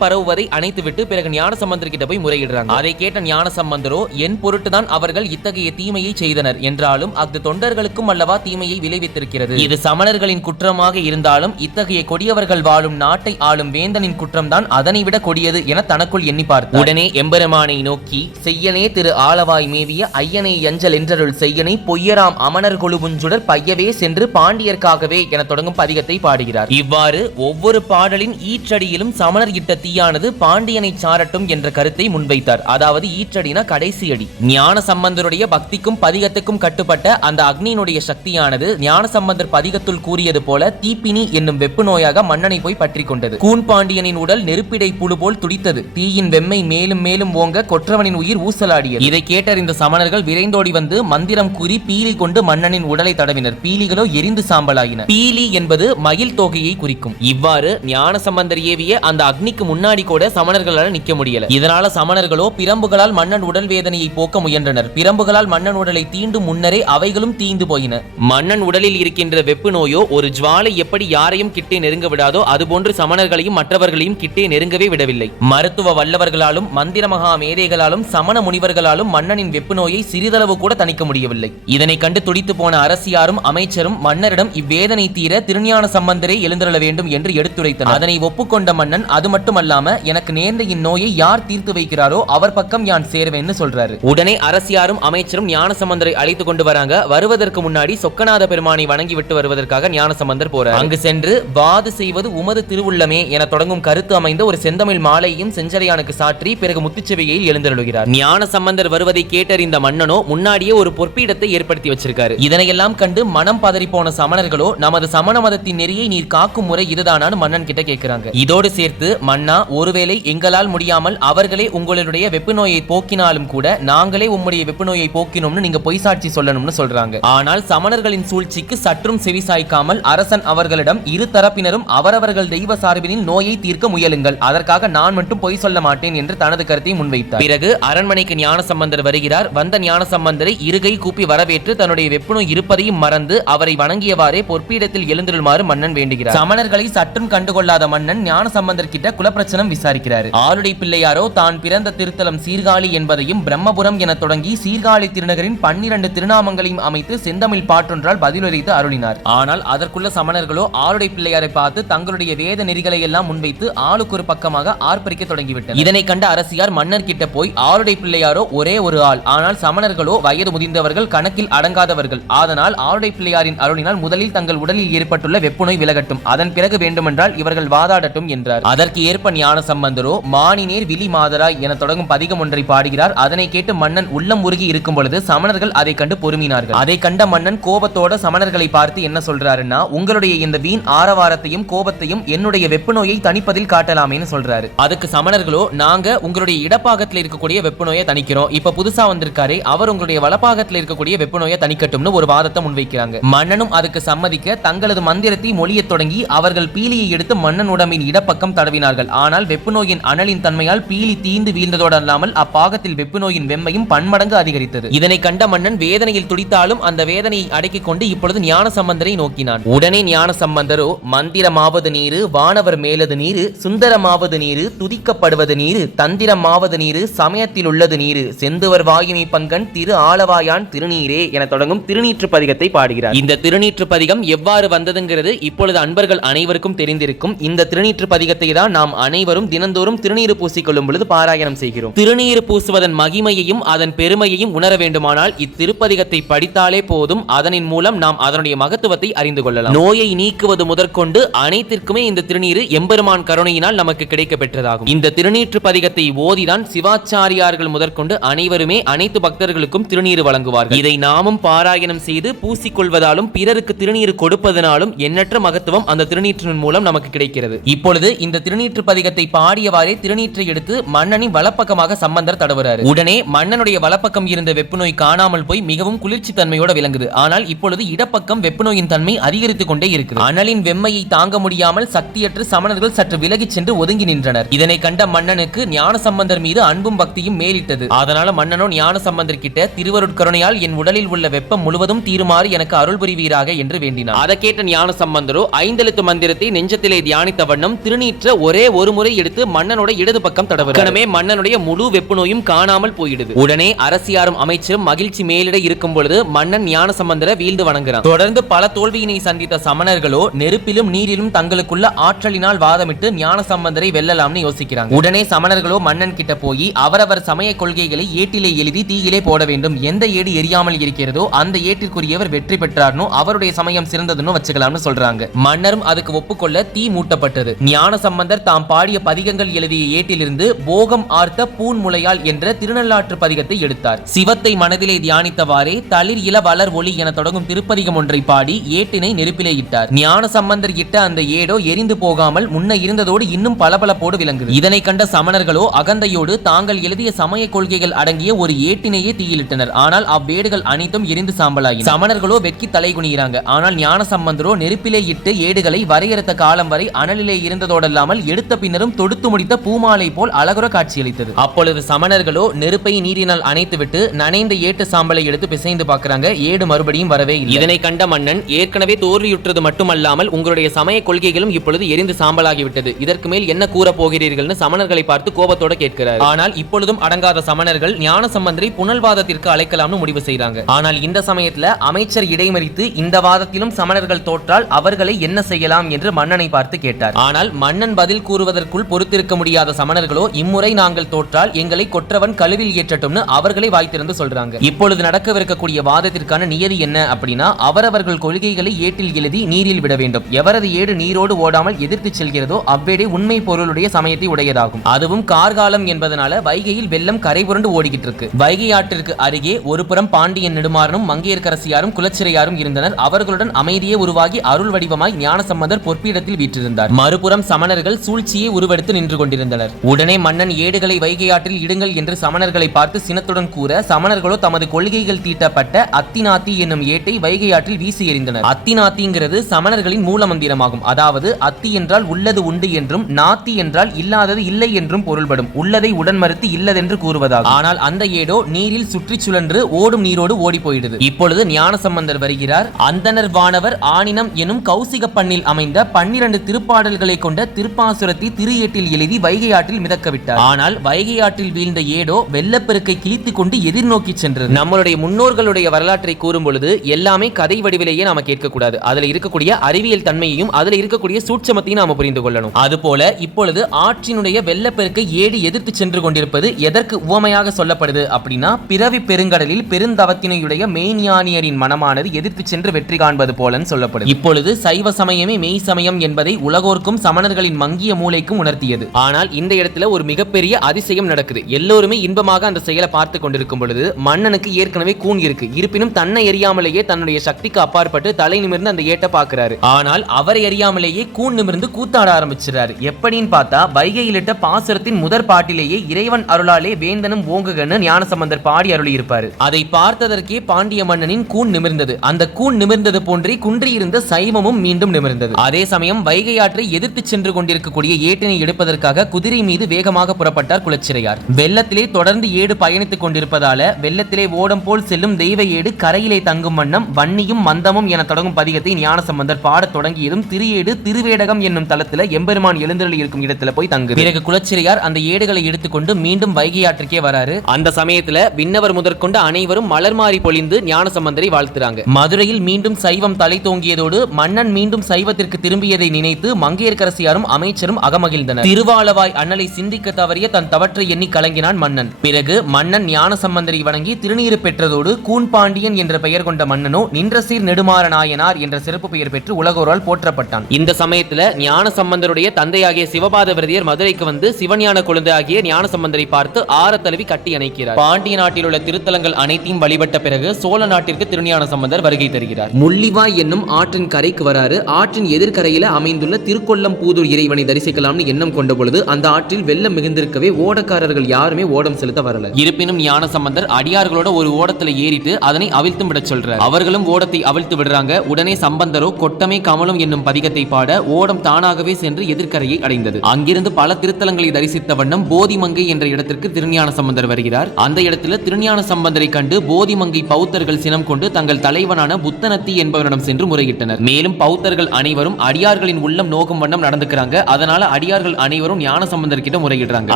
பரவுவதை அணைத்துவிட்டு பிறகு ஞான சம்பந்தர் கிட்ட போய் முறையிடுறாங்க. அதை கேட்ட ஞான சம்பந்தரோ என் பொருட்டுதான் அவர்கள் இத்தகைய தீமையை செய்தனர் என்றாலும் அது தொண்டர்களுக்கும் அல்லவா தீமையை விளைவித்திருக்கிறது. இது சமணர்களின் குற்றமாக இருந்தாலும் இத்தகைய கொடியவர்கள் வாழும் நாட்டை ஆளும் வேந்தனின் குற்றம்தான் அதனை விட கொடியது என தனக்குள் எண்ணி பார்த்தார். உடனே எம்பெருமானை நோக்கி செய்யனே திரு ஆளவாய் மேவிய ஐயனை யஞ்சல் என்றருள் செய்யனை பொய்யராம் அமனர் கொழுபுஞ்சுடர் பையவே சென்று பாண்டியர்க்காகவே என தொடங்கும் பதிகத்தை பாடுகிறார். இவ்வாறு ஒவ்வொரு பாடலின் ஈற்றடியிலும் சமணர் இட்ட தீயானது பாண்டியனை சாரட்டும் என்ற கருத்தை முன்வைத்தார். அதாவது ஈற்றடினா கடைசி அடி. ஞான சம்பந்தருடைய பக்திக்கும் பதிகத்துக்கும் கட்டுப்பட்ட அந்த அக்னியினுடைய சக்தியானது ஞான சம்பந்தர் பதிகத்துள் கூறியது போல தீப்பினி என்னும் வெப்பு நோயாக மன்னனை போய் பற்றி கொண்டது. கூன் பாண்டியனின் உடல் நெருப்பிடை புழு போல் துடித்தது. தீயின் வெம்மை மேலும் மேலும் ஓங்க கொற்றவனின் உயிர் ஊசலாடியது. இதை கேட்டறிந்த சமணர்கள் விரைந்தோடி வந்து மந்திரம் கூறி பீலி கொண்டு மன்னனின் உடலை தடவினர். பீலிகளோ எரிந்து சாம்பலாயின. பீலி என்பது மயில் தொகையை குறிக்கும். இவ்வாறு ஞான சம்பந்தர் ஏவிய அந்த அக்னிக்கு முன்னாடி கூட சமணர்களால் நிக்க முடியல. இதனால சமணர்களோ பிரம்புகளால் மன்னன் உடல் வேதனையை போக்க முயன்றனர். பிரம்புகளால் மன்னன் உடலை தீண்டும் முன்னரே அவைகளும் தீந்து போயின. மன்னன் உடலில் இருக்கின்ற வெப்பு நோயோ ஒரு ஜுவாலை எப்படி யாரையும் கிட்டே நெருங்க விடாதோ அதுபோன்று சமணர்களையும் மற்றவர்களையும் கிட்டே நெருங்கவே விடவில்லை. மருத்துவ வல்லவர்களாலும் மந்திர மகா மேதைகளாலும் சமண முனிவர்களாலும் மன்னனின் வெப்பு நோயை சிறிதளவு கூட தணிக்க முடியவில்லை. இதனை கண்டு துடித்து போன அரசியாரும் அமைச்சரும் மன்னரிடம் இவ்வேதனை தீர திருஞான சம்பந்தரே எழுந்தருள வேண்டும் என்று எடுத்துரைத்தனர். அதனை ஒப்புக்கொண்ட மன்னன் அது மட்டுமல்லாம எனக்கு நேர்ந்த இந்நோயை யார் தீர்த்து வைக்கிறாரோ அவர் பக்கம் யான் சேருவேன்னு சொல்றாரு. உடனே அரசியாரும் அமைச்சரும் ஞான சம்பந்தரை அழைத்து கொண்டு வராங்க. வருவதற்கு முன்னாடி சொக்கநாத பெருமானை வணங்கி விட்டு வருவதற்காக ஞான சம்பந்தர் போறார். அங்கு சென்று வாது செய்வது உமது திருவுள்ளமே என தொடங்கும் கருத்து அமைந்த ஒரு செந்தமிழ் மாலையும் செஞ்சரையானுக்கு சாற்றி பிறகு முத்துச்செவியில் எழுந்தருளுகிறார். ஞான சம்பந்தர் வருவதை கேட்டறிந்த மன்னனோ முன்னாடியே ஒரு பொற்பீடத்தை ஏற்படுத்தி வச்சிருக்காரு. இதனையெல்லாம் கண்டு மனம் பதறி போன சமணர்களோ நமது சமண மதத்தின் நெறியை நீர் காக்கும் முறை இதுதானான்னு மன்னன் கிட்ட கேட்கிறாங்க. இதோடு சேர்த்து மன்னா ஒருவேளை எங்களால் முடியாமல் அவர்களே உங்களுடைய வெப்பு நோயை போக்கினாலும் கூட நாங்களே உம்முடைய வெப்பு நோயை போக்கினோம்னு நீங்க பொய் சாட்சி சொல்லணும்னு சொல்றாங்க. ஆனால் சமணர்களின் சூழ்ச்சிக்கு சற்றும் செவிசாய்க்காமல் அரசன் அவர்களிடம் இரு தரப்பினரும் அவரவர்கள் தெய்வ சார்பினில் நோயை தீர்க்க முயலுங்கள், அதற்காக நான் மட்டும் பொய் சொல்ல மாட்டேன் என்று தனது கருத்தை முன்வைத்தார். பிறகு அரண்மனைக்கு ஞான சம்பந்தர் வருகிறார். வந்த ஞான சம்பந்தரை இருகை கூப்பி வரவேற்று தன்னுடைய வெப்பு நோய் இருப்பதையும் மறந்து அவரை வணங்கியவாறே பொற்பீடத்தில் எழுந்திருமாறு மன்னன் வேண்டுகிறார். சமணர்களை சற்றும் கண்டுகொள்ளாத மன்னன் ஞான சம்பந்தர் கிட்ட குலப்பிரச்சனம் விசாரிக்கிறார். ஆளுடை பிள்ளையாரோ தான் பிறந்த திருத்தலம் சீர்காழி என்பதையும் பிரம்மபுரம் என தொடங்கி சீர்காழி திருநகரின் 12 திருநாமங்களையும் அமைத்து செந்தமிழ் பாட்டொன்றால் பதிலுரைத்து அருளினார். ஆனால் அதற்குள்ள சமணர்களோ ஆளுடை பிள்ளையாரை பார்த்து தங்களுடைய வேத நெறிகளை எல்லாம் முன்வைத்து ஆளுக்கு ஒரு பக்கமாக ஆர்ப்பரிக்க தொடங்கிவிட்டனர். இதனை கண்ட அரசியார் மன்னர் கிட்ட போய் ஆளுடை பிள்ளையாரோ ஒரே ஒரு ஆள், ஆனால் சமணர்களோ வயது முதிர்ந்தவர்கள், கணக்கில் அடங்காதவர்கள். அதனால் ஆளுடை பிள்ளையாரின் அருளினால் முதலில் தங்கள் உடலில் ஏற்பட்டுள்ள வெப்புநோய் விலகட்டும், அதன் பிறகு வேண்டுமென்றால் இவர்கள் வாதாடட்டும் என்றார். அதற்கு ஏற்ப ஞான சம்பந்தரோ மானினேர் விழி மாதராய் என தொடங்கும் பதிகம் ஒன்றை பாடுகிறார். அதனை கேட்டு மன்னன் உள்ளம் உருகி இருக்கும் பொழுது சமணர்கள் அதை கண்டு பொறுமினார்கள். அதை கண்ட மன்னன் கோபத்தோட சமணர்களை பார்த்து என்ன சொல்றாருன்னா, உங்களுடைய இந்த வீண் ஆரவாரத்தையும் கோபத்தையும் என்னுடைய வெப்பு நோயை தணிப்பதில் காட்டலாமேன்னு சொல்றாரு. அதுக்கு சமணர்களோ நாங்க உங்களுடைய இடப்பாகத்தில் இருக்கக்கூடிய வெப்பு நோயை தணிக்கிறோம், இப்ப புதுசா வந்திருக்காரே அவர் உங்களுடைய வலப்பாகத்தில் இருக்கக்கூடிய வெப்பு நோயை தணிக்கட்டும்னு ஒரு வாதத்தை முன்வைக்கிறாங்க. மன்னனும் அதுக்கு சம்மதிக்க தங்களது மந்திரத்தை மொழியத் தொடங்கி அவர்கள் பீலியை எடுத்து மன்னன் உடம்பின் இடப்பக்கம் தடவினார்கள். ஆனால் வெப்பு நோயின் அனலின் தன்மையால் பீலி தீந்து வீழ்ந்ததோடு அல்லாமல் அப்பாகத்தில் வெப்பு நோயின் வெம்மையும் பன்மடங்கு அதிகரித்தது. இதனை கண்ட மன்னன் வேதனையில் துடித்தாலும் அந்த வேதனையை அடக்கிக் கொண்டு இப்பொழுது ஞான சம்பந்தரை நோக்கினான். உடனே ஞான சம்பந்தரோ மந்திரமாவது நீரு, வானவர் மேலது நீரு, சுந்தரமாவது நீரு, துதிக்கப்படுவது நீரு, தந்திரமாவது நீரு, சமயத்தில் உள்ளது நீரு, செந்துவர் வாயுமை பங்கன் திரு ஆளவாயான் திருநீரே என தொடங்கும் திருநீற்று பதிகத்தை பாடுகிறார். இந்த திருநீற்று பதிகம் எவ்வாறு வந்ததுங்கிறது இப்பொழுது அன்பர்கள் அனைவருக்கும் தெரிந்திருக்கும். இந்த திருநீற்று பதிகத்தை தான் நாம் அனைவரும் தினந்தோறும் திருநீறு பூசிக்கொள்ளும் பொழுது பாராயணம் செய்கிறோம். திருநீறு பூசுவதன் மகிமையையும் அதன் பெருமையையும் உணர வேண்டுமானால் இத்திருப்பதிகத்தை படித்தாலே போதும். அதனின் மூலம் நாம் அதனுடைய மகத்துவத்தை அறிந்து கொள்ளலாம். நோயை நீக்குவது முதற்கொண்டு அனைத்திற்குமே இந்த திருநீறு எம்பெருமான் கருணையினால் நமக்கு கிடைக்க பெற்றதாகும். இந்த திருநீற்று பதிகத்தை ஓதிதான் சிவாச்சாரியார்கள் முதற்கொண்டு அனைவருமே அனைத்து பக்தர்களுக்கும் திருநீறு வழங்குவார்கள். இதை நாமும் பாராயணம் செய்து பூசிக்கொள்வதாலும் பிறருக்கு திருநீறு கொடுப்பதனாலும் எண்ணற்ற மகத்துவம் அந்த திருநீற்றின் மூலம் நமக்கு கிடைக்கிறது. இப்பொழுது இந்த திருநீற்று பதிகத்தை பாடியவாறே திருநீற்றை எடுத்து மன்னனின் வலப்பக்கமாக சம்பந்தர் தடவுறாரு. உடனே மன்னனுடைய வலப்பக்கம் இருந்த வெப்பு நோய் காணாமல் போய் மிகவும் குளிர்ச்சி தன்மையோட விளங்குது. ஆனால் இப்பொழுது இடப்பக்கம் வெப்பநோயின் தன்மை அதிகரித்துக் கொண்டே இருக்கிறது. அனலின் வெம்மையை தாங்க முடியாமல் சக்தியற்று சமணர்கள் சற்று விலகிச் சென்று ஒதுங்கி நின்றனர். இதனை கண்ட மன்னனுக்கு ஞானசம்பந்தர் மீது அன்பும் பக்தியும் மேலிட்டது. அதனால மன்னனோ ஞானசம்பந்தர் கிட்ட திருவருட்கருணையால் என் உடலில் உள்ள வெப்பம் முழுவதும் தீருமாறு எனக்கு அருள் புரிவீராக என்று வேண்டினார். அதை கேட்ட ஞானசம்பந்தரோ 5 எழுத்து மந்திரத்தை நெஞ்சத்திலே தியானித்த வண்ணம் திருநீற்ற ஒரே ஒரு முறை எடுத்து மன்னனோட இடது பக்கம் தடவுறார். மன்னனுடைய முழு வெப்பு நோயும் காணாமல் போயிடுது. உடனே அரசியாரும் அமைச்சரும் மகிழ்ச்சி மேலிட இருக்கும் பொழுது மன்னன் ஞானசம்பந்தரை வீழ்ந்து வணங்குறான். தொடர்ந்து பல தோல்வியினை சந்தித்த சமணர்களோ நெருப்பிலும் நீரிலும் தங்களுக்குள்ள ஆற்றலினால் வாதமிட்டு ஞானசம்பந்தரை வெல்லலாம்னு யோசிக்கிறாங்க. உடனே சமணர்களோ மன்னன் கிட்ட போய் அவரவர் சமய கொள்கைகளை ஏட்டிலே எழுதி தீயிலே போட வேண்டும். எந்த ஏடு எரியாமல் இருக்கிறதோ அந்த ஏட்டிற்குரியவர் வெற்றி பெற்றார்னோ அவருடைய சமயம் சிறந்ததுன்னு வச்சுக்கலாம்னு சொல்றாங்க. மன்னரும் அதுக்கு ஒப்புக்கொள்ள தீ மூட்டப்பட்டது. ஞானசம்பந்தர் தாம் பாடிய பதிகங்கள் எழுதிய ஏட்டிலிருந்து போகம் ஆர்த்த பூன் முளையால் என்ற திருநள்ளாற்று பதிகத்தை எடுத்தார். சிவத்தை மனதிலே தியானித்தவாறே தளிர் இள வளர் ஒளி என தொடங்கும் திருப்பதிகம் ஒன்றை பாடி ஏட்டினை நெருப்பிலே இட்டார். ஞானசம்பந்தர் இட்ட அந்த ஏடோ எரிந்து போகாமல் முன்ன இருந்ததோடு இன்னும் பளபளப்போடு விளங்குது. இதனை கண்ட சமணர்களோ அகந்தையோடு தாங்கள் எழுதிய சமய கொள்கைகள் அடங்கிய ஒரு ஏட்டினையே தீயிலிட்டனர். ஆனால் அவ்வேடுகள் அனைத்தும் எரிந்து சாம்பலாயின. சமணர்களோ வெட்கி தலைகுனிகிறாங்க. ஆனால் ஞானசம்பந்தரோ நெருப்பிலே இட்டு ஏடுகளை வரையறுத்த காலம் வரை அனலிலே இருந்ததோடல்லாமல் எடுத்த பின்னரும் தொடுத்து முடித்த பூமாலை போல் அழகுற காட்சியளித்தது. அப்பொழுது சமணர்களோ நெருப்பை நீரினால் அணைத்துவிட்டு நனைந்த ஏட்டு சாம்பலை எடுத்து பிசைந்து பார்க்கறாங்க. ஏடு மறுபடியும் வரவே இல்லை. இதனை கண்ட மன்னன் ஏற்கனவே தோல்வியுற்றது மட்டுமல்லாமல் உங்களுடைய சமய கொள்கைகளும் இப்பொழுது எரிந்து சாம்பலாகிவிட்டது. இதற்கு மேல் என்ன கூற போகிறீர்கள்னு சமணர்களை பார்த்து கோபத்தோட கேட்கிறார். ஆனால் இப்பொழுதும் அடங்காத சமணர்கள் ஞானசம்பந்தரை புனல்வாதத்திற்கு அழைக்கலாம்னு முடிவு செய்றாங்க. ஆனால் இந்த சமயத்துல அமைச்சர் இடைமறித்து இந்த வாதத்திலும் சமணர்கள் தோற்றால் அவர்களை என்ன செய்யலாம் என்று மன்னனை பார்த்து கேட்டார். ஆனால் மன்னன் பதில் கூறுவதற்குள் பொறுத்திருக்க முடியாத சமணர்களோ இம்முறை நாங்கள் தோற்றால் எங்களை கொற்றவன் கழுவில் ஏற்றட்டும்னு அவர்களை வாய்த்திருந்து சொல்றாங்க. இப்பொழுது நடக்கவிருக்கக்கூடிய வாதத்திற்கான நியதி என்ன அப்படின்னா அவரவர்கள் கொள்கைகளை ஏட்டில் எழுதி நீரில் விட வேண்டும். எவரது ஏடு நீரோடு ஓடாமல் எதிர்த்து செல்கிறதோ அவ்வேடே உண்மை பொருளுடைய சமயத்தை உடையதாகும். அதுவும் கார்காலம் என்பதனால வைகையில் வெள்ளம் கரை புரண்டு ஓடிக்கிட்டு இருக்கு. வைகை ஆற்றிற்கு அருகே ஒரு புறம் பாண்டியன் நெடுமாறனும் மங்கையர்க்கரசியாரும் குலச்சிறையாரும் இருந்தனர். அவர்களுடன் அமைதியே உருவாகி அருள் வடிவமாய் ஞானசம்பந்தர் பொற்பீடத்தில் வீற்றிருந்தார். மறுபுறம் சமணர்கள் சூழ்ச்சியை உருவெடுத்து நின்று கொண்டிருந்தனர். உடனே மன்னன் ஏடுகளை வைகை ஆற்றில் இடுங்கள் என்று சமணர்களை பார்த்து சினத்துடன் கூற சமணர்களோ தமது கொள்கைகள் தீட்டப்பட்ட அத்திநாத்தி என்னும் ஏட்டை வைகை ஆற்றில் வீசி எறிந்தனர். அத்திநாத்திங்கிறது சமணர்களின் மூல மந்திரமாகும். அதாவது அத்தி என்றால் உள்ளது உண்டு என்றும் நாத்தி என்றால் இல்லாதது இல்லை என்றும் பொருள்படும். உள்ளதை உடன் மறுத்து இல்லதென்று கூறுவதாகும். ஆனால் அந்த ஏடோ நீரில் சுற்றி சுழன்று ஓடும் நீரோடு ஓடி போயிடுது. இப்பொழுது ஞானசம்பந்தர் வருகிறார். அந்தனர் வானவர் ஆனினம் எனும் கௌசிக பண்ணில் அமைந்த 12 திருப்பாடல்களை கொண்ட திருப்பாசுரத்தை திரு ஏட்டில் எழுதி வைகை ஆற்றில் மிதக்க விட்டார். ஆனால் வைகை ஆற்றில் வீழ்ந்த ஏடோ வெள்ளப்பெருக்கை கிழித்துக் கொண்டு எதிர்நோக்கி சென்றது. நம்மளுடைய முன்னோர்களுடைய வரலாற்றை கூறும் பொழுது எல்லாமே கதை வடிவிலேயே நாம கேட்கக்கூடாது. அதுல இருக்கக்கூடிய அறிவியல் தன்மையையும் அதுல இருக்கக்கூடிய சூட்சமத்தையும் நாம புரிந்து கொள்ளணும். அதுபோல இப்பொழுது ஆற்றினுடைய வெள்ளப்பெருக்கை ஏடு எதிர்த்து சென்று கொண்டிருப்பது எதற்கு உவமையாக சொல்லப்படுது அப்படின்னா பிறவி பெருங்கடலில் பெருந்தவத்தினையுடைய மெய்ஞானியரின் மனமானது எதிர்த்து சென்று வெற்றி காண்பது போலன்னு சொல்லப்படுது. இப்பொழுது சைவ சமயமே மெய் சமயம் என்பதை உலகோர்க்கும் சமணர்களின் மங்கிய மூளைக்கும் உணர்த்தியது. ஆனால் இந்த இடத்துல ஒரு மிகப்பெரிய அதிசயம் நடக்குது. எல்லோருமே இன்பமாக அந்த செயலை பார்த்து கொண்டிருக்கும் பொழுது மன்னனுக்கு ஏற்கனவே கூன் இருக்கு. இருப்பினும் தன்னை எரியாமலேயே தன்னுடைய சக்திக்கு அப்பாற்பட்டு தலை நிமிர்ந்து அந்த ஏட்டை பார்க்கிறாரு. ஆனால் அவரை எரியாமலேயே கூன் நிமிர்ந்து கூத்தாட ஆரம்பிச்சிறாரு. எப்படின்னு பார்த்தா வைகையிலிட்ட பாசுரத்தின் முதற் பாட்டிலேயே இறைவன் அருளாலே வேந்தனும் ஓங்குகன்னு ஞானசம்பந்தர் பாடி அருளி இருப்பாரு. அதை பார்த்ததற்கே பாண்டிய மன்னனின் கூன் நிமிர்ந்தது. அந்த கூன் நிமிர்ந்தது போன்றே குன்றியிருந்த சைவமும் மீண்டும் நிமிர்ந்தது. அதே சமயம் வைகை ஆற்றை எதிர்த்து சென்று கொண்டிருக்கக்கூடிய ஏட்டினை எடுப்பதற்காக குதிரை மீது வேகமாக புறப்பட்டார் குலச்சிறையார். வெள்ளத்திலே தொடர்ந்து ஏடு பயணித்துக் கொண்டிருப்பதால வெள்ளத்திலே ஓடம் போல் செல்லும் தெய்வ ஏடு கரையிலே தங்கும் வண்ணம் வன்னியும் மந்தமும் என தொடங்கும் பதிகத்தை ஞானசம்பந்தர் பாடத் தொடங்கியதும் திரியேடு திருவேடகம் என்னும் தலத்துல எம்பெருமான் எழுந்தருளி இருக்கும் இடத்துல போய் தங்கு. பிறகு குலச்சிறையார் அந்த ஏடுகளை எடுத்துக்கொண்டு மீண்டும் வைகை ஆற்றுக்கே வராரு. அந்த சமயத்துல விண்ணவர் முதற்கொண்டு அனைவரும் மலர் மாறி பொழிந்து ஞானசம்பந்தரை வாழ்த்துறாங்க. மதுரையில் மீண்டும் சைவம் தலை தோங்கியதோடு மன்னன் மீண்டும் சைவத்திற்கு திரும்பியதை நினைத்து மங்கையர்க்கரசியாரும் அமைச்சரும் அகமகிழ்ந்தனர். திருவாலவாய் அண்ணலை சிந்திக்க தவறிய தன் தவற்றை எண்ணி கலங்கினான் மன்னன். பிறகு மன்னன் ஞானசம்பந்தரை வணங்கி திருநீறு பெற்றதோடு கூன் பாண்டியன் என்ற பெயர் கொண்ட மன்னனோ நின்றசீர் நெடுமாற நாயனார் என்ற சிறப்பு பெயர் பெற்று உலகோரால் போற்றப்பட்டான். இந்த சமயத்துல ஞானசம்பந்தருடைய தந்தையாகிய சிவபாத விரதியர் மதுரைக்கு வந்து சிவஞான குழந்தை ஆகிய ஞானசம்பந்தரை பார்த்து ஆற தழுவி கட்டி அணைக்கிறார். பாண்டிய நாட்டில் உள்ள திருத்தலங்கள் அனைத்தையும் வழிபட்ட பிறகு சோழ நாட்டிற்கு திருஞான சம்பந்தர் வருகை தருகிறார். முள்ளிவாய் என்னும் ஆற்றின் கரைக்கு வராரு. ஆற்றின் எதிர்கரையில அமைந்துள்ள திருக்கொல்லம் பூதூர் இறைவனை தரிசிக்கலாம்னு எண்ணம் கொண்ட பொழுது அந்த ஆற்றில் வெள்ளம் மிகுந்திருக்கவே ஓடக்காரர்கள் யாருமே ஓடம் செலுத்த வரல. இருப்பினும் ஞானசம்பந்தர் அடியார்களோட ஒரு ஓடத்துல ஏறிட்டு அதனை அவிழ்த்தும் விட சொல்றார். அவர்களும் ஓடத்தை அவிழ்த்து விடுறாங்க. உடனே சம்பந்தரோ கொட்டமே கமலும் என்னும் பதிகத்தை பாட ஓடம் தானாகவே சென்று எதிர்கரையை அடைந்தது. அங்கிருந்து பல திருத்தலங்களை தரிசித்த வண்ணம் போதிமங்கை என்ற இடத்திற்கு திருஞான சம்பந்தர் வருகிறார். அந்த இடத்துல திருஞான சம்பந்தரை கண்டு போதிமங்கை பௌத்தர்கள் சினம் கொண்டு தங்கள் தலைவனான புத்தனத்தி என்பவரிடம் சென்று முறையிட்டனர். மேலும் பௌத்தர்கள் அனைவரும் அடியார்களின் உள்ளம் நோக்கும் வண்ணம் நடந்துக்கிறாங்க. அதனால அடியார்கள் அனைவரும் ஞான சம்பந்தர் கிட்ட முறையிடுறாங்க.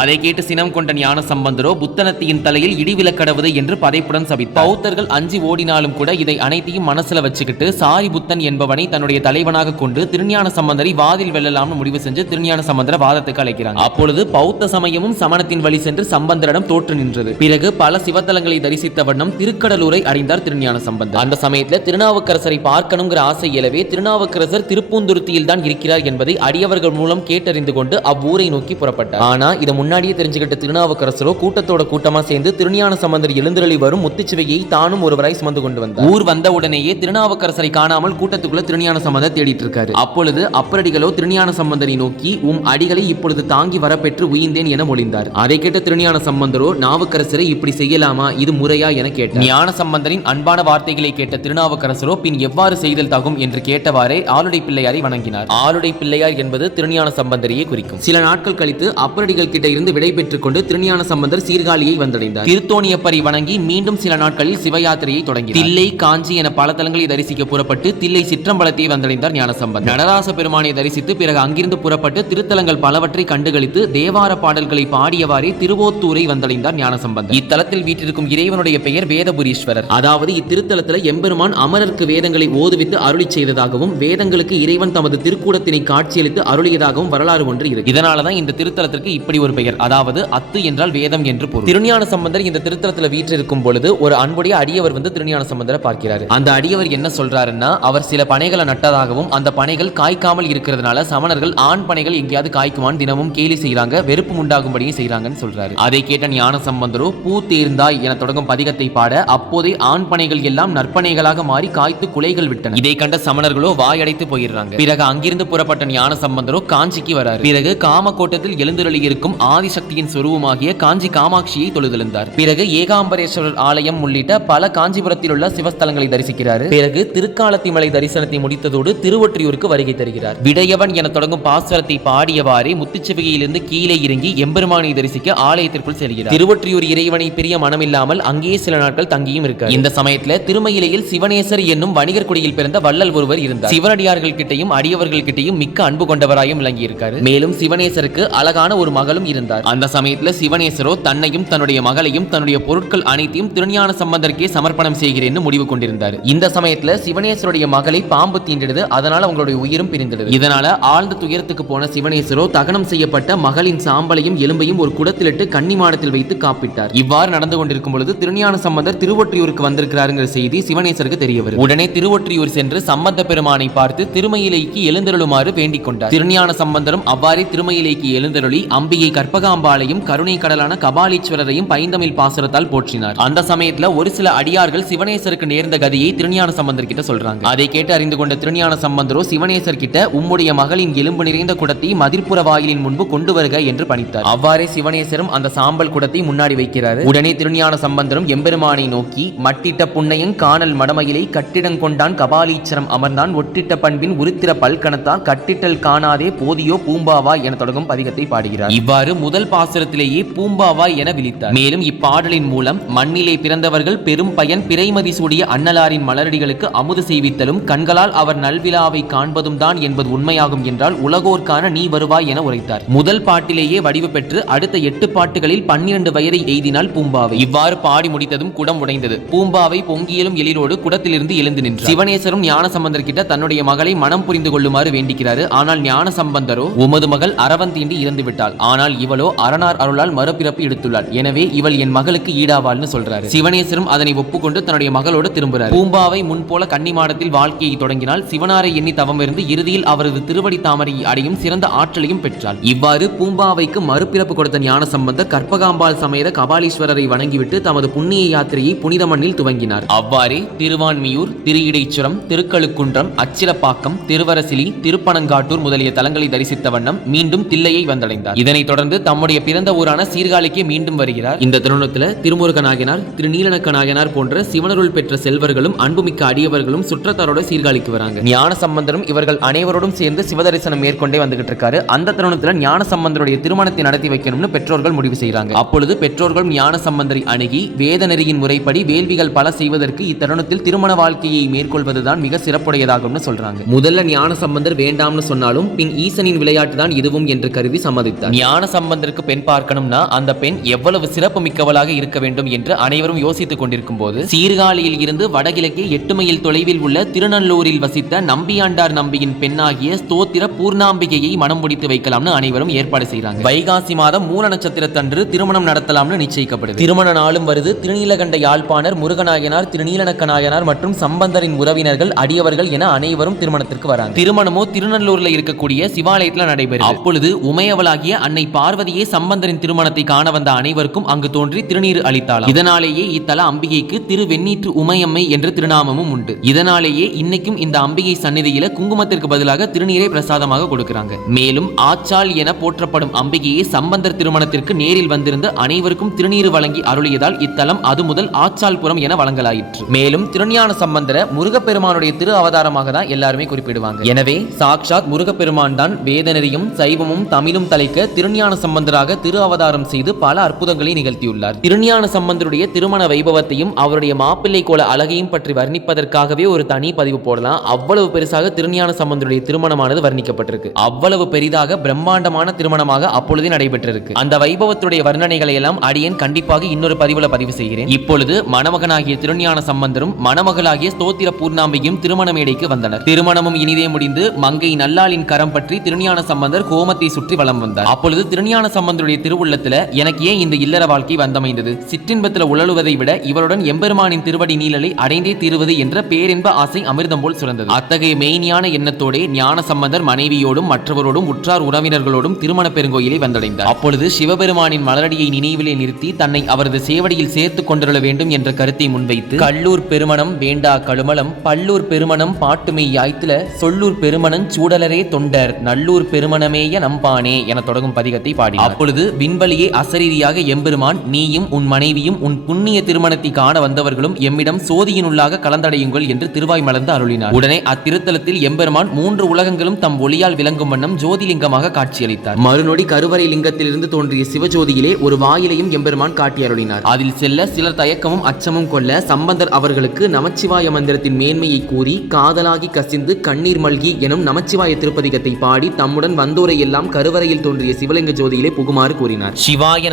அதை கேட்டு சினம் கொண்ட ஞான சம்பந்தரோ புத்தனத்தியின் தலையில் இடிவிலக்கடவுது என்று பதைப்புடன் சபித்தார். பௌத்தர்கள் அஞ்சி ஓடினாலும் கூட இதை அனைத்தையும் மனசுல வச்சுக்கிட்டு சாரி புத்தன் என்பவனை தன்னுடைய தலைவனாக கொண்டு திருஞான சம்பந்தரை வாதில் வெல்லலாம்னு முடிவு செஞ்சு திருஞான சம்பந்தர வாதத்துக்கு அழைக்கிறாங்க. அப்பொழுது பௌத்த சமயமும் சமணத்தின் வழி சென்று சம்பந்தரிடம் தோற்று நின்றது. பிறகு பல சிவத்தலங்களை தரிசித்த வண்ணம் திருக்கடலூரை அடைந்தார் திருஞான சம்பந்தர். அந்த சமயத்துல திருநாவுக்கரசரை பார்க்கணுங்கிற ஆசை இயலவே திருநாவுக்கரசர் திருப்பூந்துருத்தியில் தான் இருக்கிறார் என்பதை அடியவர்கள் மூலம் கேட்டறிந்து கொண்டு அவ்வூரை நோக்கி புறப்பட்டார். ஆனா இதை முன்னாடியே தெரிஞ்சுக்கிட்ட திருநாவுக்கரசரோ கூட்டத்தோட கூட்டமா சேர்ந்து திருஞான சம்பந்தர் எழுந்தருளி வரும் முத்துச்சிவையை தானும் ஒருவராய் சுமந்து கொண்டு வந்தார். ஊர் வந்த உடனேயே திருநாவுக்கரசரை காணாமல் கூட்டத்துக்குள்ள திருஞான சம்பந்தர் தேடிட்டு இருக்காரு. அப்பொழுது அப்பரடிகளோ திருஞான சம்பந்தரை நோக்கி அடிகளை இப்பொழுது தாங்கி வரப்பெற்று உயிர்ந்தேன் என மொழிந்தார். அதை கேட்ட திருஞான சம்பந்தரோ நாவுக்கரசரை இப்படி செய்யலாமா, இது முறையா என கேட்டார். ஞான சம்பந்தரின் அன்பான வார்த்தைகளை கேட்ட திருநாவுக்கரசரோ பின் எவ்வாறு செய்தல் தகும் என்று கேட்டவாறே ஆளுடை பிள்ளையாரை வணங்கினார். ஆளுடை பிள்ளையார் என்பது திருஞான சம்பந்தரையே குறிக்கும். சில நாட்கள் கழித்து அப்பரடிகள் கிட்ட இருந்து விடை பெற்றுக் கொண்டு திருஞான சம்பந்தர் சீர்காழியை வந்தடைந்தார். திருத்தோணியப்பரை வணங்கி மீண்டும் சில நாட்களில் சிவயாத்திரையை தொடங்கி தில்லை, காஞ்சி என பல தலங்களை தரிசிக்க புறப்பட்டு தில்லை சிற்றம்பலத்தை வந்தடைந்தார் ஞானசம்பந்தர். நடராச பெருமானை தரிசித்து பிறகு அங்கிருந்து புறப்பட்டு திருத்தலங்கள் பலவற்றை கண்டுகளித்து தேவார பாடல்களை பாடியவாறே திருவோத்தூரை வந்தடைந்தார் ஞானசம்பந்தர். இத்தலத்தில் வீற்றிருக்கும் இறைவனுடைய பெயர் வேதபுரீஸ்வரர். அதாவது இத்திருத்தலத்தில் எம்பெருமான் அமரருக்கு வேதங்களை ஓதுவித்து அருளி செய்ததாகவும் வேதங்களுக்கு இறைவன் தமது திருக்கூடத்தினை காட்சியளித்து அருளியதாகவும் வரலாறு ஒன்று இருக்கு. இதனாலதான் இந்த திருத்தலத்திற்கு இப்படி ஒரு பெயர், அதாவது அத்து என்றால் வேதம் என்று பொருள். திருஞான சம்பந்தர் இந்த திருத்தலத்தில் வீற்றிருக்கும் பொழுது ஒரு அன்புடைய அடியவர் வந்து திருஞான சம்பந்தரை பார்க்கிறார். அந்த அடியவர் என்ன சொல்றாருன்னா, அவர் சில பனைகளை நட்டதாகவும் அந்த பனைகள் காய்க்காமல் இருக்கிறதுனால சமணர்கள் ஆண் பனைகள் எங்கேயாவது காய்க்குமான் தினமும் கேலி செய்யறாங்க, வெறுப்பு உண்டாகும்படியும் செய்யறாங்கன்னு சொல்றாரு. அதை கேட்ட ஞான சம்பந்தரோ பூ தேர்ந்தாய் என தொடங்கும் பதிகத்தை பாட அப்போதே ஆண் பனைகள் எல்லாம் நற்பனைகளாக மாறி காய்த்து குலைகள் விட்டன. இதை கண்ட சமணர்களோ வாயடைத்து போயிடுறாங்க. பிறகு அங்கிருந்து புறப்பட்ட ஞான சம்பந்தரோ காஞ்சிக்கு வராரு. பிறகு காமக்கோட்டத்தில் எழுந்தருளி இருக்கும் ஆதிசக்தியின் சொரூபமாகிய காஞ்சி காமாட்சியை தொழுதெழுந்தார். பிறகு ஏகாம்பரேஸ்வரர் ஆலயம் உள்ளிட்ட பல காஞ்சிபுரத்தில் உள்ள சிவஸ்தலங்களை தரிசிக்கிறார். பிறகு திருக்காலத்திமலை தரிசனத்தை முடித்ததோடு திருவொற்றியூருக்கு வருகை தருகிறார். விடையவன் என தொடங்கும் பாசுரத்தை பாடியவாறே முத்துச்சிவிகையிலிருந்து கீழே இறங்கி எம்பெருமானை தரிசிக்க ஆலயத்திற்குள் செல்கிறார். திருவொற்றியூர் இறைவனை பிரிய மனமில்லாமல் அங்கேயே சில நாட்கள் தங்கியும் இருக்கார். இந்த சமயத்தில் திருமயிலையில் சிவனேசர் என்னும் வணிகர் குடியில் பிறந்த வள்ளல் ஒருவர் இருந்தார். சிவனடியார்கள் கிட்டையும் அடியவர்கள் கிட்டையும் மிக்க அன்பு கொண்டவராயும் விளங்கி இருக்காரு. மேலும் சிவனேசருக்கு அழகான ஒரு மகளும் இருந்தார். அந்த சமயத்தில் சிவனேசரோ தன்னையும் தன்னுடைய மகளையும் தன்னுடைய பொருட்கள் அனைத்தையும் திருஞான சம்பந்தருக்கே சமர்ப்பணம் செய்கிறேன்னு முடிவு கொண்டிருந்தார். இந்த சமயத்தில் சிவனேசருடைய மகளை பாம்பு தீண்டிடுது. அதனால அவங்களுடைய உயிரும் பிரிந்தது. இதனால ஆழ்ந்த துயரத்துக்கு போன சிவனேசரோ தகனம் செய்யப்பட்ட மகளின் சாம்பலையும் எலும்பையும் ஒரு குடத்திலிட்டு கன்னிமாடத்தில் வைத்து காப்பிட்டார். இவ்வாறு நடந்து கொண்டிருக்கும் பொழுது திருஞான சம்பந்தர் திருவொற்றியூருக்கு வந்திருக்கிறாருங்கிற செய்தி சிவனேசருக்கு தெரிய வரும். உடனே திருவொற்றியூர் சென்று சம்பந்த பெருமானை பார்த்து திருமயிலைக்கு எழுந்தருளுமாறு வேண்டிக் கொண்டார். திருஞான சம்பந்தரும் அவ்வாறே திருமயிலைக்கு எழுந்தருளி அம்பிகை கற்பகாம்பாளையும் கருணை கடலான கபாலீஸ்வரரையும் பைந்தமிழ் பாசுரத்தால் போற்றினார். அந்த சமயத்துல ஒரு சில அடியார்கள் சிவனேசருக்கு நேர்ந்த கதியை திருஞான சம்பந்தர் கிட்ட சொல்றாங்க. அதை கேட்டு அறிந்து கொண்ட திருஞான சம்பந்தரோ சிவனேசர் கிட்ட உம்முடைய மகளின் எலும்பு நிறைந்த குடத்தை மதிர்ப்புற வாயிலின் முன்பு கொண்டு வருக என்று பணித்தார். அவ்வாறே சிவனேசரும் அந்த சாம்பல் குடத்தை முன்னாடி வைக்கிறார். உடனே திருஞான சம்பந்தரும் எம்பெருமானை நோக்கி மட்டிட்ட புன்னையங் காணல் மடமயிலை கட்டிடங் கொண்டான் கபாலீச்சரம் அமர்ந்தான் ஒட்டிட்ட பண்பின் உருத்திர பல்கணத்தால் கட்டிட்டல் காணாதே போதியோ பூம்பாவாய் என தொடங்கும் பதிகத்தை பாடுகிறார். இவ்வாறு முதல் பாசுரத்திலேயே பூம்பாவாய் என விழித்தார். மேலும் இப்பாடலின் மூலம் மண்ணிலே பிறந்தவர்கள் பெரும் பயன் பிறைமதி சூடிய அன்னலாரின் மலரடிகளுக்கு அமுது செய்வித்தலும் கண்களால் அவர் நல்விழாவை காண்பதும் தான் என்பது உண்மையாகும் என்றால் உலகோர்க்கான நீ வருவாய் என உரைத்தார். முதல் பாட்டிலேயே வடிவு பெற்று அடுத்த 8 பாட்டுகளில் 12 வயரை எய்தினால் பூம்பாவை. இவ்வாறு பாடி முடித்ததும் குடம் உடைந்தது. பூம்பாவை பொங்கியலும் எழிலோடு குடத்திலிருந்து எழுந்து நின்றார். சிவனேசரும் ஞான சம்பந்தர் கிட்ட தன்னுடைய மகளை மனம் புரிந்து கொள்ளுமாறு வேண்டிக்கிறாரு. ஆனால் ஞான சம்பந்தரோ உமது மகள் அரவந்தீண்டி இறந்து விட்டாள், ஆனால் இவளோ அரணார் அருளால் மறுபிறப்பு எடுத்துள்ளாள், எனவே இவள் என் மகளுக்கு ஈடாவாள்னு சொல்றாரு. சிவனேசரும் அதனை ஒப்புக்கொண்டு தன்னுடைய மகளோடு திரும்புகிறார். பூம்பாவை முன்போல கன்னிமாடத்தில் வாழ்க்கையை தொடங்கினால் சிவனாரை எண்ணி தவம் இருந்து இறுதியில் அவரது திருவடி தாமரையை அடையும் சிறந்த ஆற்றலையும் பெற்றாள். இவ்வாறு பூம்பாவைக்கு மறுபிறப்பு கொடுத்த ஞான சம்பந்தர் கற்பகாம்பாள் சமேத கபாலீஸ்வரரை வணங்கிவிட்டு தமது புண்ணிய யாத்திரையை புனித மண்ணில் துவங்கினார். அவ்வாறே திருவான்மியூர், திருஇடைச்சுரம், திருக்கழுக்குன்றம், அச்சிலப்பாக்கம், திருவரசிலி, திருப்பனங்காட்டூர் முதலிய தலங்களை தரிசித்த வண்ணம் மீண்டும் தில்லையை வந்தடைந்தார். இதனைத் தொடர்ந்து தம்முடைய பிறந்த ஊரான சீர்காழிக்கே மீண்டும் வருகிறார். இந்த தருணத்தில் திருமுருகனாகினார், திருநீலனக்கனாகினார் போன்ற சிவனருள் பெற்ற செல்வர்களும் மாண்புமிக்க அடியவர்களும் சுற்றத்தாரோட சீர்காழிக்கு வராங்க. ஞான சம்பந்தரும் இவர்கள் அனைவரோடும் சேர்ந்து சிவதரிசனம் மேற்கொண்டே வந்துகிட்டு இருக்காரு. அந்த தருணத்துல ஞான சம்பந்தருடைய திருமணத்தை நடத்தி வைக்கணும்னு பெற்றோர்கள் முடிவு செய்யறாங்க. அப்பொழுது பெற்றோர்கள் ஞான சம்பந்தரை அணுகி வேத நெறியின் முறைப்படி வேள்விகள் பல செய்வதற்கு இத்தருணத்தில் திருமண வாழ்க்கையை மேற்கொள்வதுதான் மிக சிறப்புடையதாகும்னு சொல்றாங்க. முதல்ல ஞான சம்பந்தர் வேண்டாம்னு சொன்னாலும் பின் ஈசனின் விளையாட்டு தான் இதுவும் என்று கருதி சம்மதித்தார். ஞான சம்பந்தருக்கு பெண் பார்க்கணும்னா அந்த பெண் எவ்வளவு சிறப்பு மிக்கவளாக இருக்க வேண்டும் என்று அனைவரும் யோசித்துக் கொண்டிருக்கும் போது சீர்காழியில் இருந்து வடகிழக்கே 8 மைல் தொலைவில் உள்ள திருநல்லூரில் வசித்த நம்பியாண்டார் நம்பியின் பெண்ணாகிய ஸ்தோத்திர பூர்ணாம்பிகையை மனம் முடித்து வைக்கலாம்னு அனைவரும் ஏற்பாடு செய்றாங்க. வைகாசி மாதம் மூல நட்சத்திரத்தன்று திருமணம் நடத்தலாம்னு நிச்சயிக்கப்படுது. திருமண நாளும் வருது. திருநீலகண்ட யாழ்ப்பாணர், முருகநாயனார், திருநீலனக்க நாயனார் மற்றும் சம்பந்தரின் உறவினர்கள், அடியவர்கள் என அனைவரும் திருமணத்திற்கு வராங்க. திருமணமோ திருநல்லூர்ல இருக்கக்கூடிய சிவாலயத்தில் நடைபெறும். அப்பொழுது உமையவளாகிய அன்னை பார்வதியே சம்பந்தரின் திருமணத்தை காண வந்த அனைவருக்கும் அங்கு தோன்றி திருநீர் அளித்தாள். இதனாலேயே இத்தல அம்பிகைக்கு திருவெண்ணீற்று உமையம்மை என்ற திருநாமமும் உண்டு. இதனாலேயே இன்னைக்கும் இந்த அம்பிகை சந்நிதியில குங்குமத்திற்கு பதிலாக திருநீரை பிரசாதமாக கொடுக்கிறாங்க. மேலும் ஆச்சாள் என போற்றப்படும் அம்பிகையை சம்பந்தர் திருமணத்திற்கு நேரில் வந்திருந்து அனைவருக்கும் திருநீர் வழங்கி அருளியதால் இத்தலம் அது முதல் ஆச்சாள்புரம் என வழங்கலாயிற்று. மேலும் திருஞான சம்பந்தர முருகப்பெருமானுடைய திரு அவதாரமாக தான் எல்லாருமே குறிப்பிடுவாங்க. எனவே சாக்ஷாத் முருகப்பெருமான் தான் வேதநெறியும் சைவமும் தமிழும் தலைக்க திருஞான சம்பந்தராக திரு அவதாரம் செய்து பல அற்புதங்களை நிகழ்த்தியுள்ளார். திருஞான சம்பந்தருடைய திருமண வைபவத்தையும் அவருடைய மாப்பிள்ளை கோல அழகையும் பற்றி வர்ணிப்பதற்காகவே ஒரு தனி பதிவு போடலாம். அவ்வளவு பெருசாக திருஞான சம்பந்தருடைய திருமணமானது வர்ணிக்கப்பட்டிருக்கு. அவ்வளவு பெரிதாக பிரம்மாண்டமான திருமணமாக அப்பொழுதே நடைபெற்றிருக்கு. அந்த வைபவத்துடைய வர்ணனைகளை எல்லாம் அடியேன் கண்டிப்பாக இன்னொரு பதிவுல பதிவு செய்கிறேன். இப்பொழுது மணமகனாகிய திருஞான சம்பந்தரும் மணமகளாகிய ஸ்தோத்திர பூர்ணாம்பிகையும் திருமண மேடைக்கு வந்தனர். திருமணமும் இனிதே முடிந்து மங்கை நல்லாளின் கரம் பற்றி திருஞான சம்பந்தர் கோமத்தை சுற்றி வலம் வந்தார். அப்பொழுது திருஞான சம்பந்தருடைய திருவுள்ளத்துல எனக்கு ஏன் இந்த இல்லற வாழ்க்கை வந்தமைந்தது, சிற்றின்பத்தில் உழலுவதை விட இவருடன் எம்பெருமானின் திருவடி நீழலை அடைந்தே தீருவது என்ற பேரின்ப ஆசை அமிர்தம் போல் சுரந்தது. அத்தகைய மெய்ஞான எண்ணத்தோடே ஞான சம்பந்தர் மனைவியோடும் மற்றவரோடும் உற்றார் உறவினர்களோடும் திருமண பெருங்கோயிலை வந்தடைந்தார். அப்பொழுது சிவபெருமானின் மலரடியை நினைவிலே நிறுத்தி தன்னை அவரது சேவடியில் சேர்த்துக் கொண்டுள்ள வேண்டும் என்ற கருத்தை முன்வைத்து கல்லூர் பெருமணம் வேண்டா கழுமலம் பல்லூர் பெருமணம் பாட்டுமை யாய்த்துல சொல்லூர் பெருமணம் சூடலரே தொண்டர் நல்லூர் பெருமணமேய நம்பானே என தொடங்கும் பதிகத்தை பாடி அப்பொழுது விண்வெளியே அசரீரியாக எம்பெருமான் நீயும் உன் மனைவியும் உன் புண்ணிய திருமணத்தை காண வந்தவர்களும் எம்மிடம் சோதியினுள்ளாக கலந்தடையுங்கள் என்று திருவாய் மலர்ந்து அருளினார். உடனே அத்திருத்தலத்தில் எம்பெருமான் 3 உலகங்களும் தம் ஒளியால் விளங்கும் வண்ணம் ஜோதிலிங்கமாக காட்சியளித்தார். மறுநொடி கருவறை லிங்கத்திலிருந்து தோன்றிய சிவஜோதியிலே ஒரு வாயிலையும் எம்பெருமான் காட்டி அருளினார். அதில் செல்ல சிலர் தயக்கமும் அச்சமும் கொள்ள சம்பந்தர் அவர்களுக்கு நமச்சிவாய மந்திரத்தின் மேன்மையை கூறி காதலாகி கசிந்து கண்ணீர் மல்கி எனும் நமச்சிவாய திருப்பதிகத்தை பாடி தம்முடன் வந்தோரை எல்லாம் கருவறையில் தோன்றிய சிவலிங்க ஜோதியிலே புகுமாறு கூறினார். சிவாய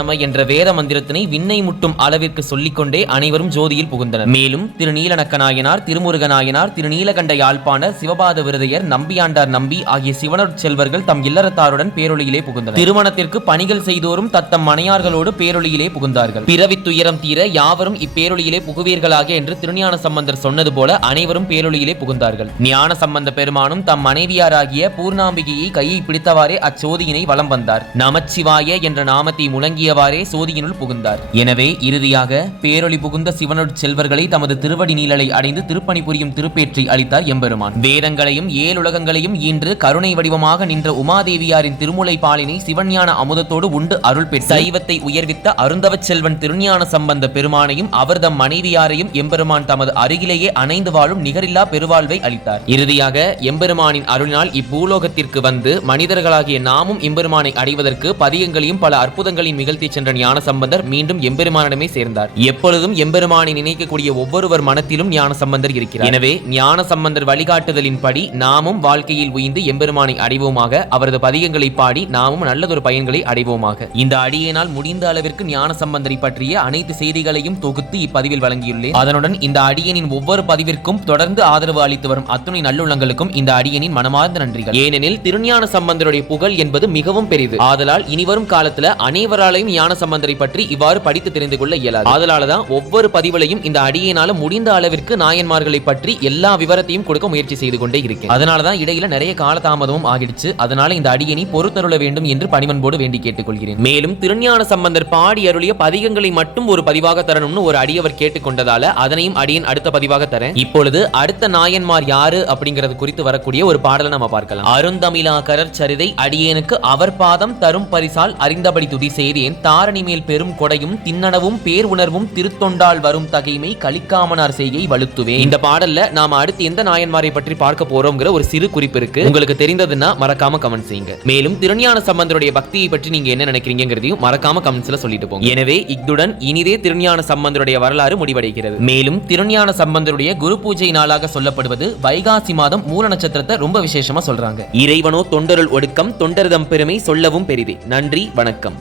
நம என்ற வேத மந்திரத்தினை விண்ணை முட்டும் அளவிற்கு சொல்லிக்கொண்டே அனைவரும் ஜோதியில் புகுந்தனர். மேலும் திருநீலனக்க நாயனார், திருமுருகநாயனார், திருநீலகண்ட யாழ்ப்பாணர், சிவபாத விருதையர், நம்பியாண்டார் நம்பி ஆகிய சிவனருட் செல்வர்கள் தம் இல்லறத்தாருடன் பேரொளியிலே புகுந்தனர். திருமணத்திற்கு பணிகள் செய்தோரும் தத்தம் மனையார்களோடு பேரொளியிலே புகுந்தார்கள். பிறவி துயரம் தீர யாவரும் இப்பேரொளியிலே புகுவீர்களாக என்று திருஞான சம்பந்தர் சொன்னது போல அனைவரும் பேரொளியிலே புகுந்தார்கள். ஞான சம்பந்த பெருமானும் தம் மனைவியாராகிய பூர்ணாம்பிகையை கையை பிடித்தவாறே அச்சோதியினை வலம் வந்தார். நமச்சிவாய என்ற நாமத்தை முழங்கியவாறே சோதியினுள் புகுந்தார். எனவே இறுதியாக பேரொளி புகுந்த சிவனருட் செல்வர்களை தமது திருவடி நீழலை அடைந்து திருப்பணி புரியும் திருப்பேற்றி அளித்தார் எம்பெருமான். வேதங்களையும் 7 உலகங்களையும் ஈன்று கருணை வடிவமாக நின்ற உமாதேவியாரின் திருமுலை பாலினை சிவஞான அமுதத்தோடு உண்டு அருள் பெற்று சைவத்தை உயர்வித்த அருந்தவச் செல்வன் திருஞான சம்பந்த பெருமானையும் அவர்தம் மனைவியாரையும் எம்பெருமான் தமது அருகிலேயே அணைந்து வாழும் நிகரில்லா பெருவாழ்வை அளித்தார். இறுதியாக எம்பெருமானின் அருளினால் இப்பூலோகத்திற்கு வந்து மனிதர்களாகிய நாமும் எம்பெருமானை அடைவதற்கு பதியங்களையும் பல அற்புதங்களையும் நிகழ்த்தி சென்ற ஞான சம்பந்தர் மீண்டும் எம்பெருமானிடமே சேர்ந்தார். எப்பொழுதும் எம்பெருமானை நினைக்கக்கூடிய ஒவ்வொருவர் மனத்திலும் ஞான சம்பந்தர் இருக்கிறார். எனவே ஞான சம்பந்தர் வழிகாட்டுதலின்படி நாமும் வாழ்க்கையில் உயிர்ந்து எம்பெருமானை அடைவோமாக. அவரது பதிகங்களை பாடி நாமும் நல்லதொரு பயன்களை அடைவோமாக. இந்த அடியினால் முடிந்த அளவிற்கு ஞான சம்பந்தரை பற்றிய அனைத்து செய்திகளையும் தொகுத்து இப்பதிவில் வழங்கியுள்ளேன். அதனுடன் இந்த அடியனின் ஒவ்வொரு பதிவிற்கும் தொடர்ந்து ஆதரவு அளித்து வரும் அத்துணை நல்லுள்ளங்களுக்கும் இந்த அடியனின் மனமார்ந்த நன்றிகள். ஏனெனில் திருஞான சம்பந்தருடைய புகழ் என்பது மிகவும் பெரிது. ஆதலால் இனிவரும் காலத்துல அனைவராலையும் ஞான சம்பந்தரை பற்றி இவ்வாறு படித்து தெரிந்து கொள்ள இயலாது. ஆதலால்தான் ஒவ்வொரு பதிவுலையும் இந்த அடியினால முடிந்த அளவிற்கு நாயன்மார்களை பற்றி எல்லா விவரத்தையும் கொடுக்க முயற்சி செய்து கொண்டே இருக்கேன். அதனாலதான் இடையில நிறைய காலதாமதமும் ஆகிடுச்சு. அதனால இந்த அடியனை பொறுத்தருள வேண்டும் என்று பணிவன்போடு வேண்டி கேட்டுக்கொள்கிறேன். மேலும் திருஞான சம்பந்தர் பாடி அருளிய பதிகங்களை மட்டும் ஒரு பதிவாக தரணும்னு ஒரு அடியவர் கேட்டுக்கொண்டதால அதனையும் அடியன் அடுத்த பதிவாக தரேன். இப்பொழுது அடுத்த நாயன்மார் யாரு அப்படிங்கிறது குறித்து வரக்கூடிய ஒரு பாடலை நம்ம பார்க்கலாம். அருந்தமிழா கரற்சரிதை அடியேனுக்கு அவர் பாதம் தரும் பரிசால் அறிந்தபடி துதி செய்தேன் தாரணி மேல் பெரும் கொடையும் தின்னனவும் பேர் உணர்வும் திருத்தொண்டால் வரும் தகைமை கலிக்க இக்காமனார் செய்கை வலுத்துவேன். இந்த பாடல்ல நாம அடுத்து எந்த நாயன்மாரை பற்றி பார்க்க போறோம்ங்கிற ஒரு சிறு குறிப்பு இருக்கு. உங்களுக்கு தெரிந்ததுன்னா மறக்காம கமெண்ட் செய்யுங்க. மேலும் திருஞான சம்பந்தருடைய பக்தியை பற்றி நீங்க என்ன நினைக்கிறீங்கிறதையும் மறக்காம கமெண்ட்ஸ்ல சொல்லிட்டு போங்க. எனவே இத்துடன் இனிதே திருஞான சம்பந்தருடைய வரலாறு முடிவடைகிறது. மேலும் திருஞான சம்பந்தருடைய குரு பூஜை நாளாக சொல்லப்படுவது வைகாசி மாதம் மூல நட்சத்திரத்தை ரொம்ப விசேஷமா சொல்றாங்க. இறைவனோ தொண்டருள் ஒடுக்கம், தொண்டர்தம் பெருமை சொல்லவும் பெரிதே. நன்றி, வணக்கம்.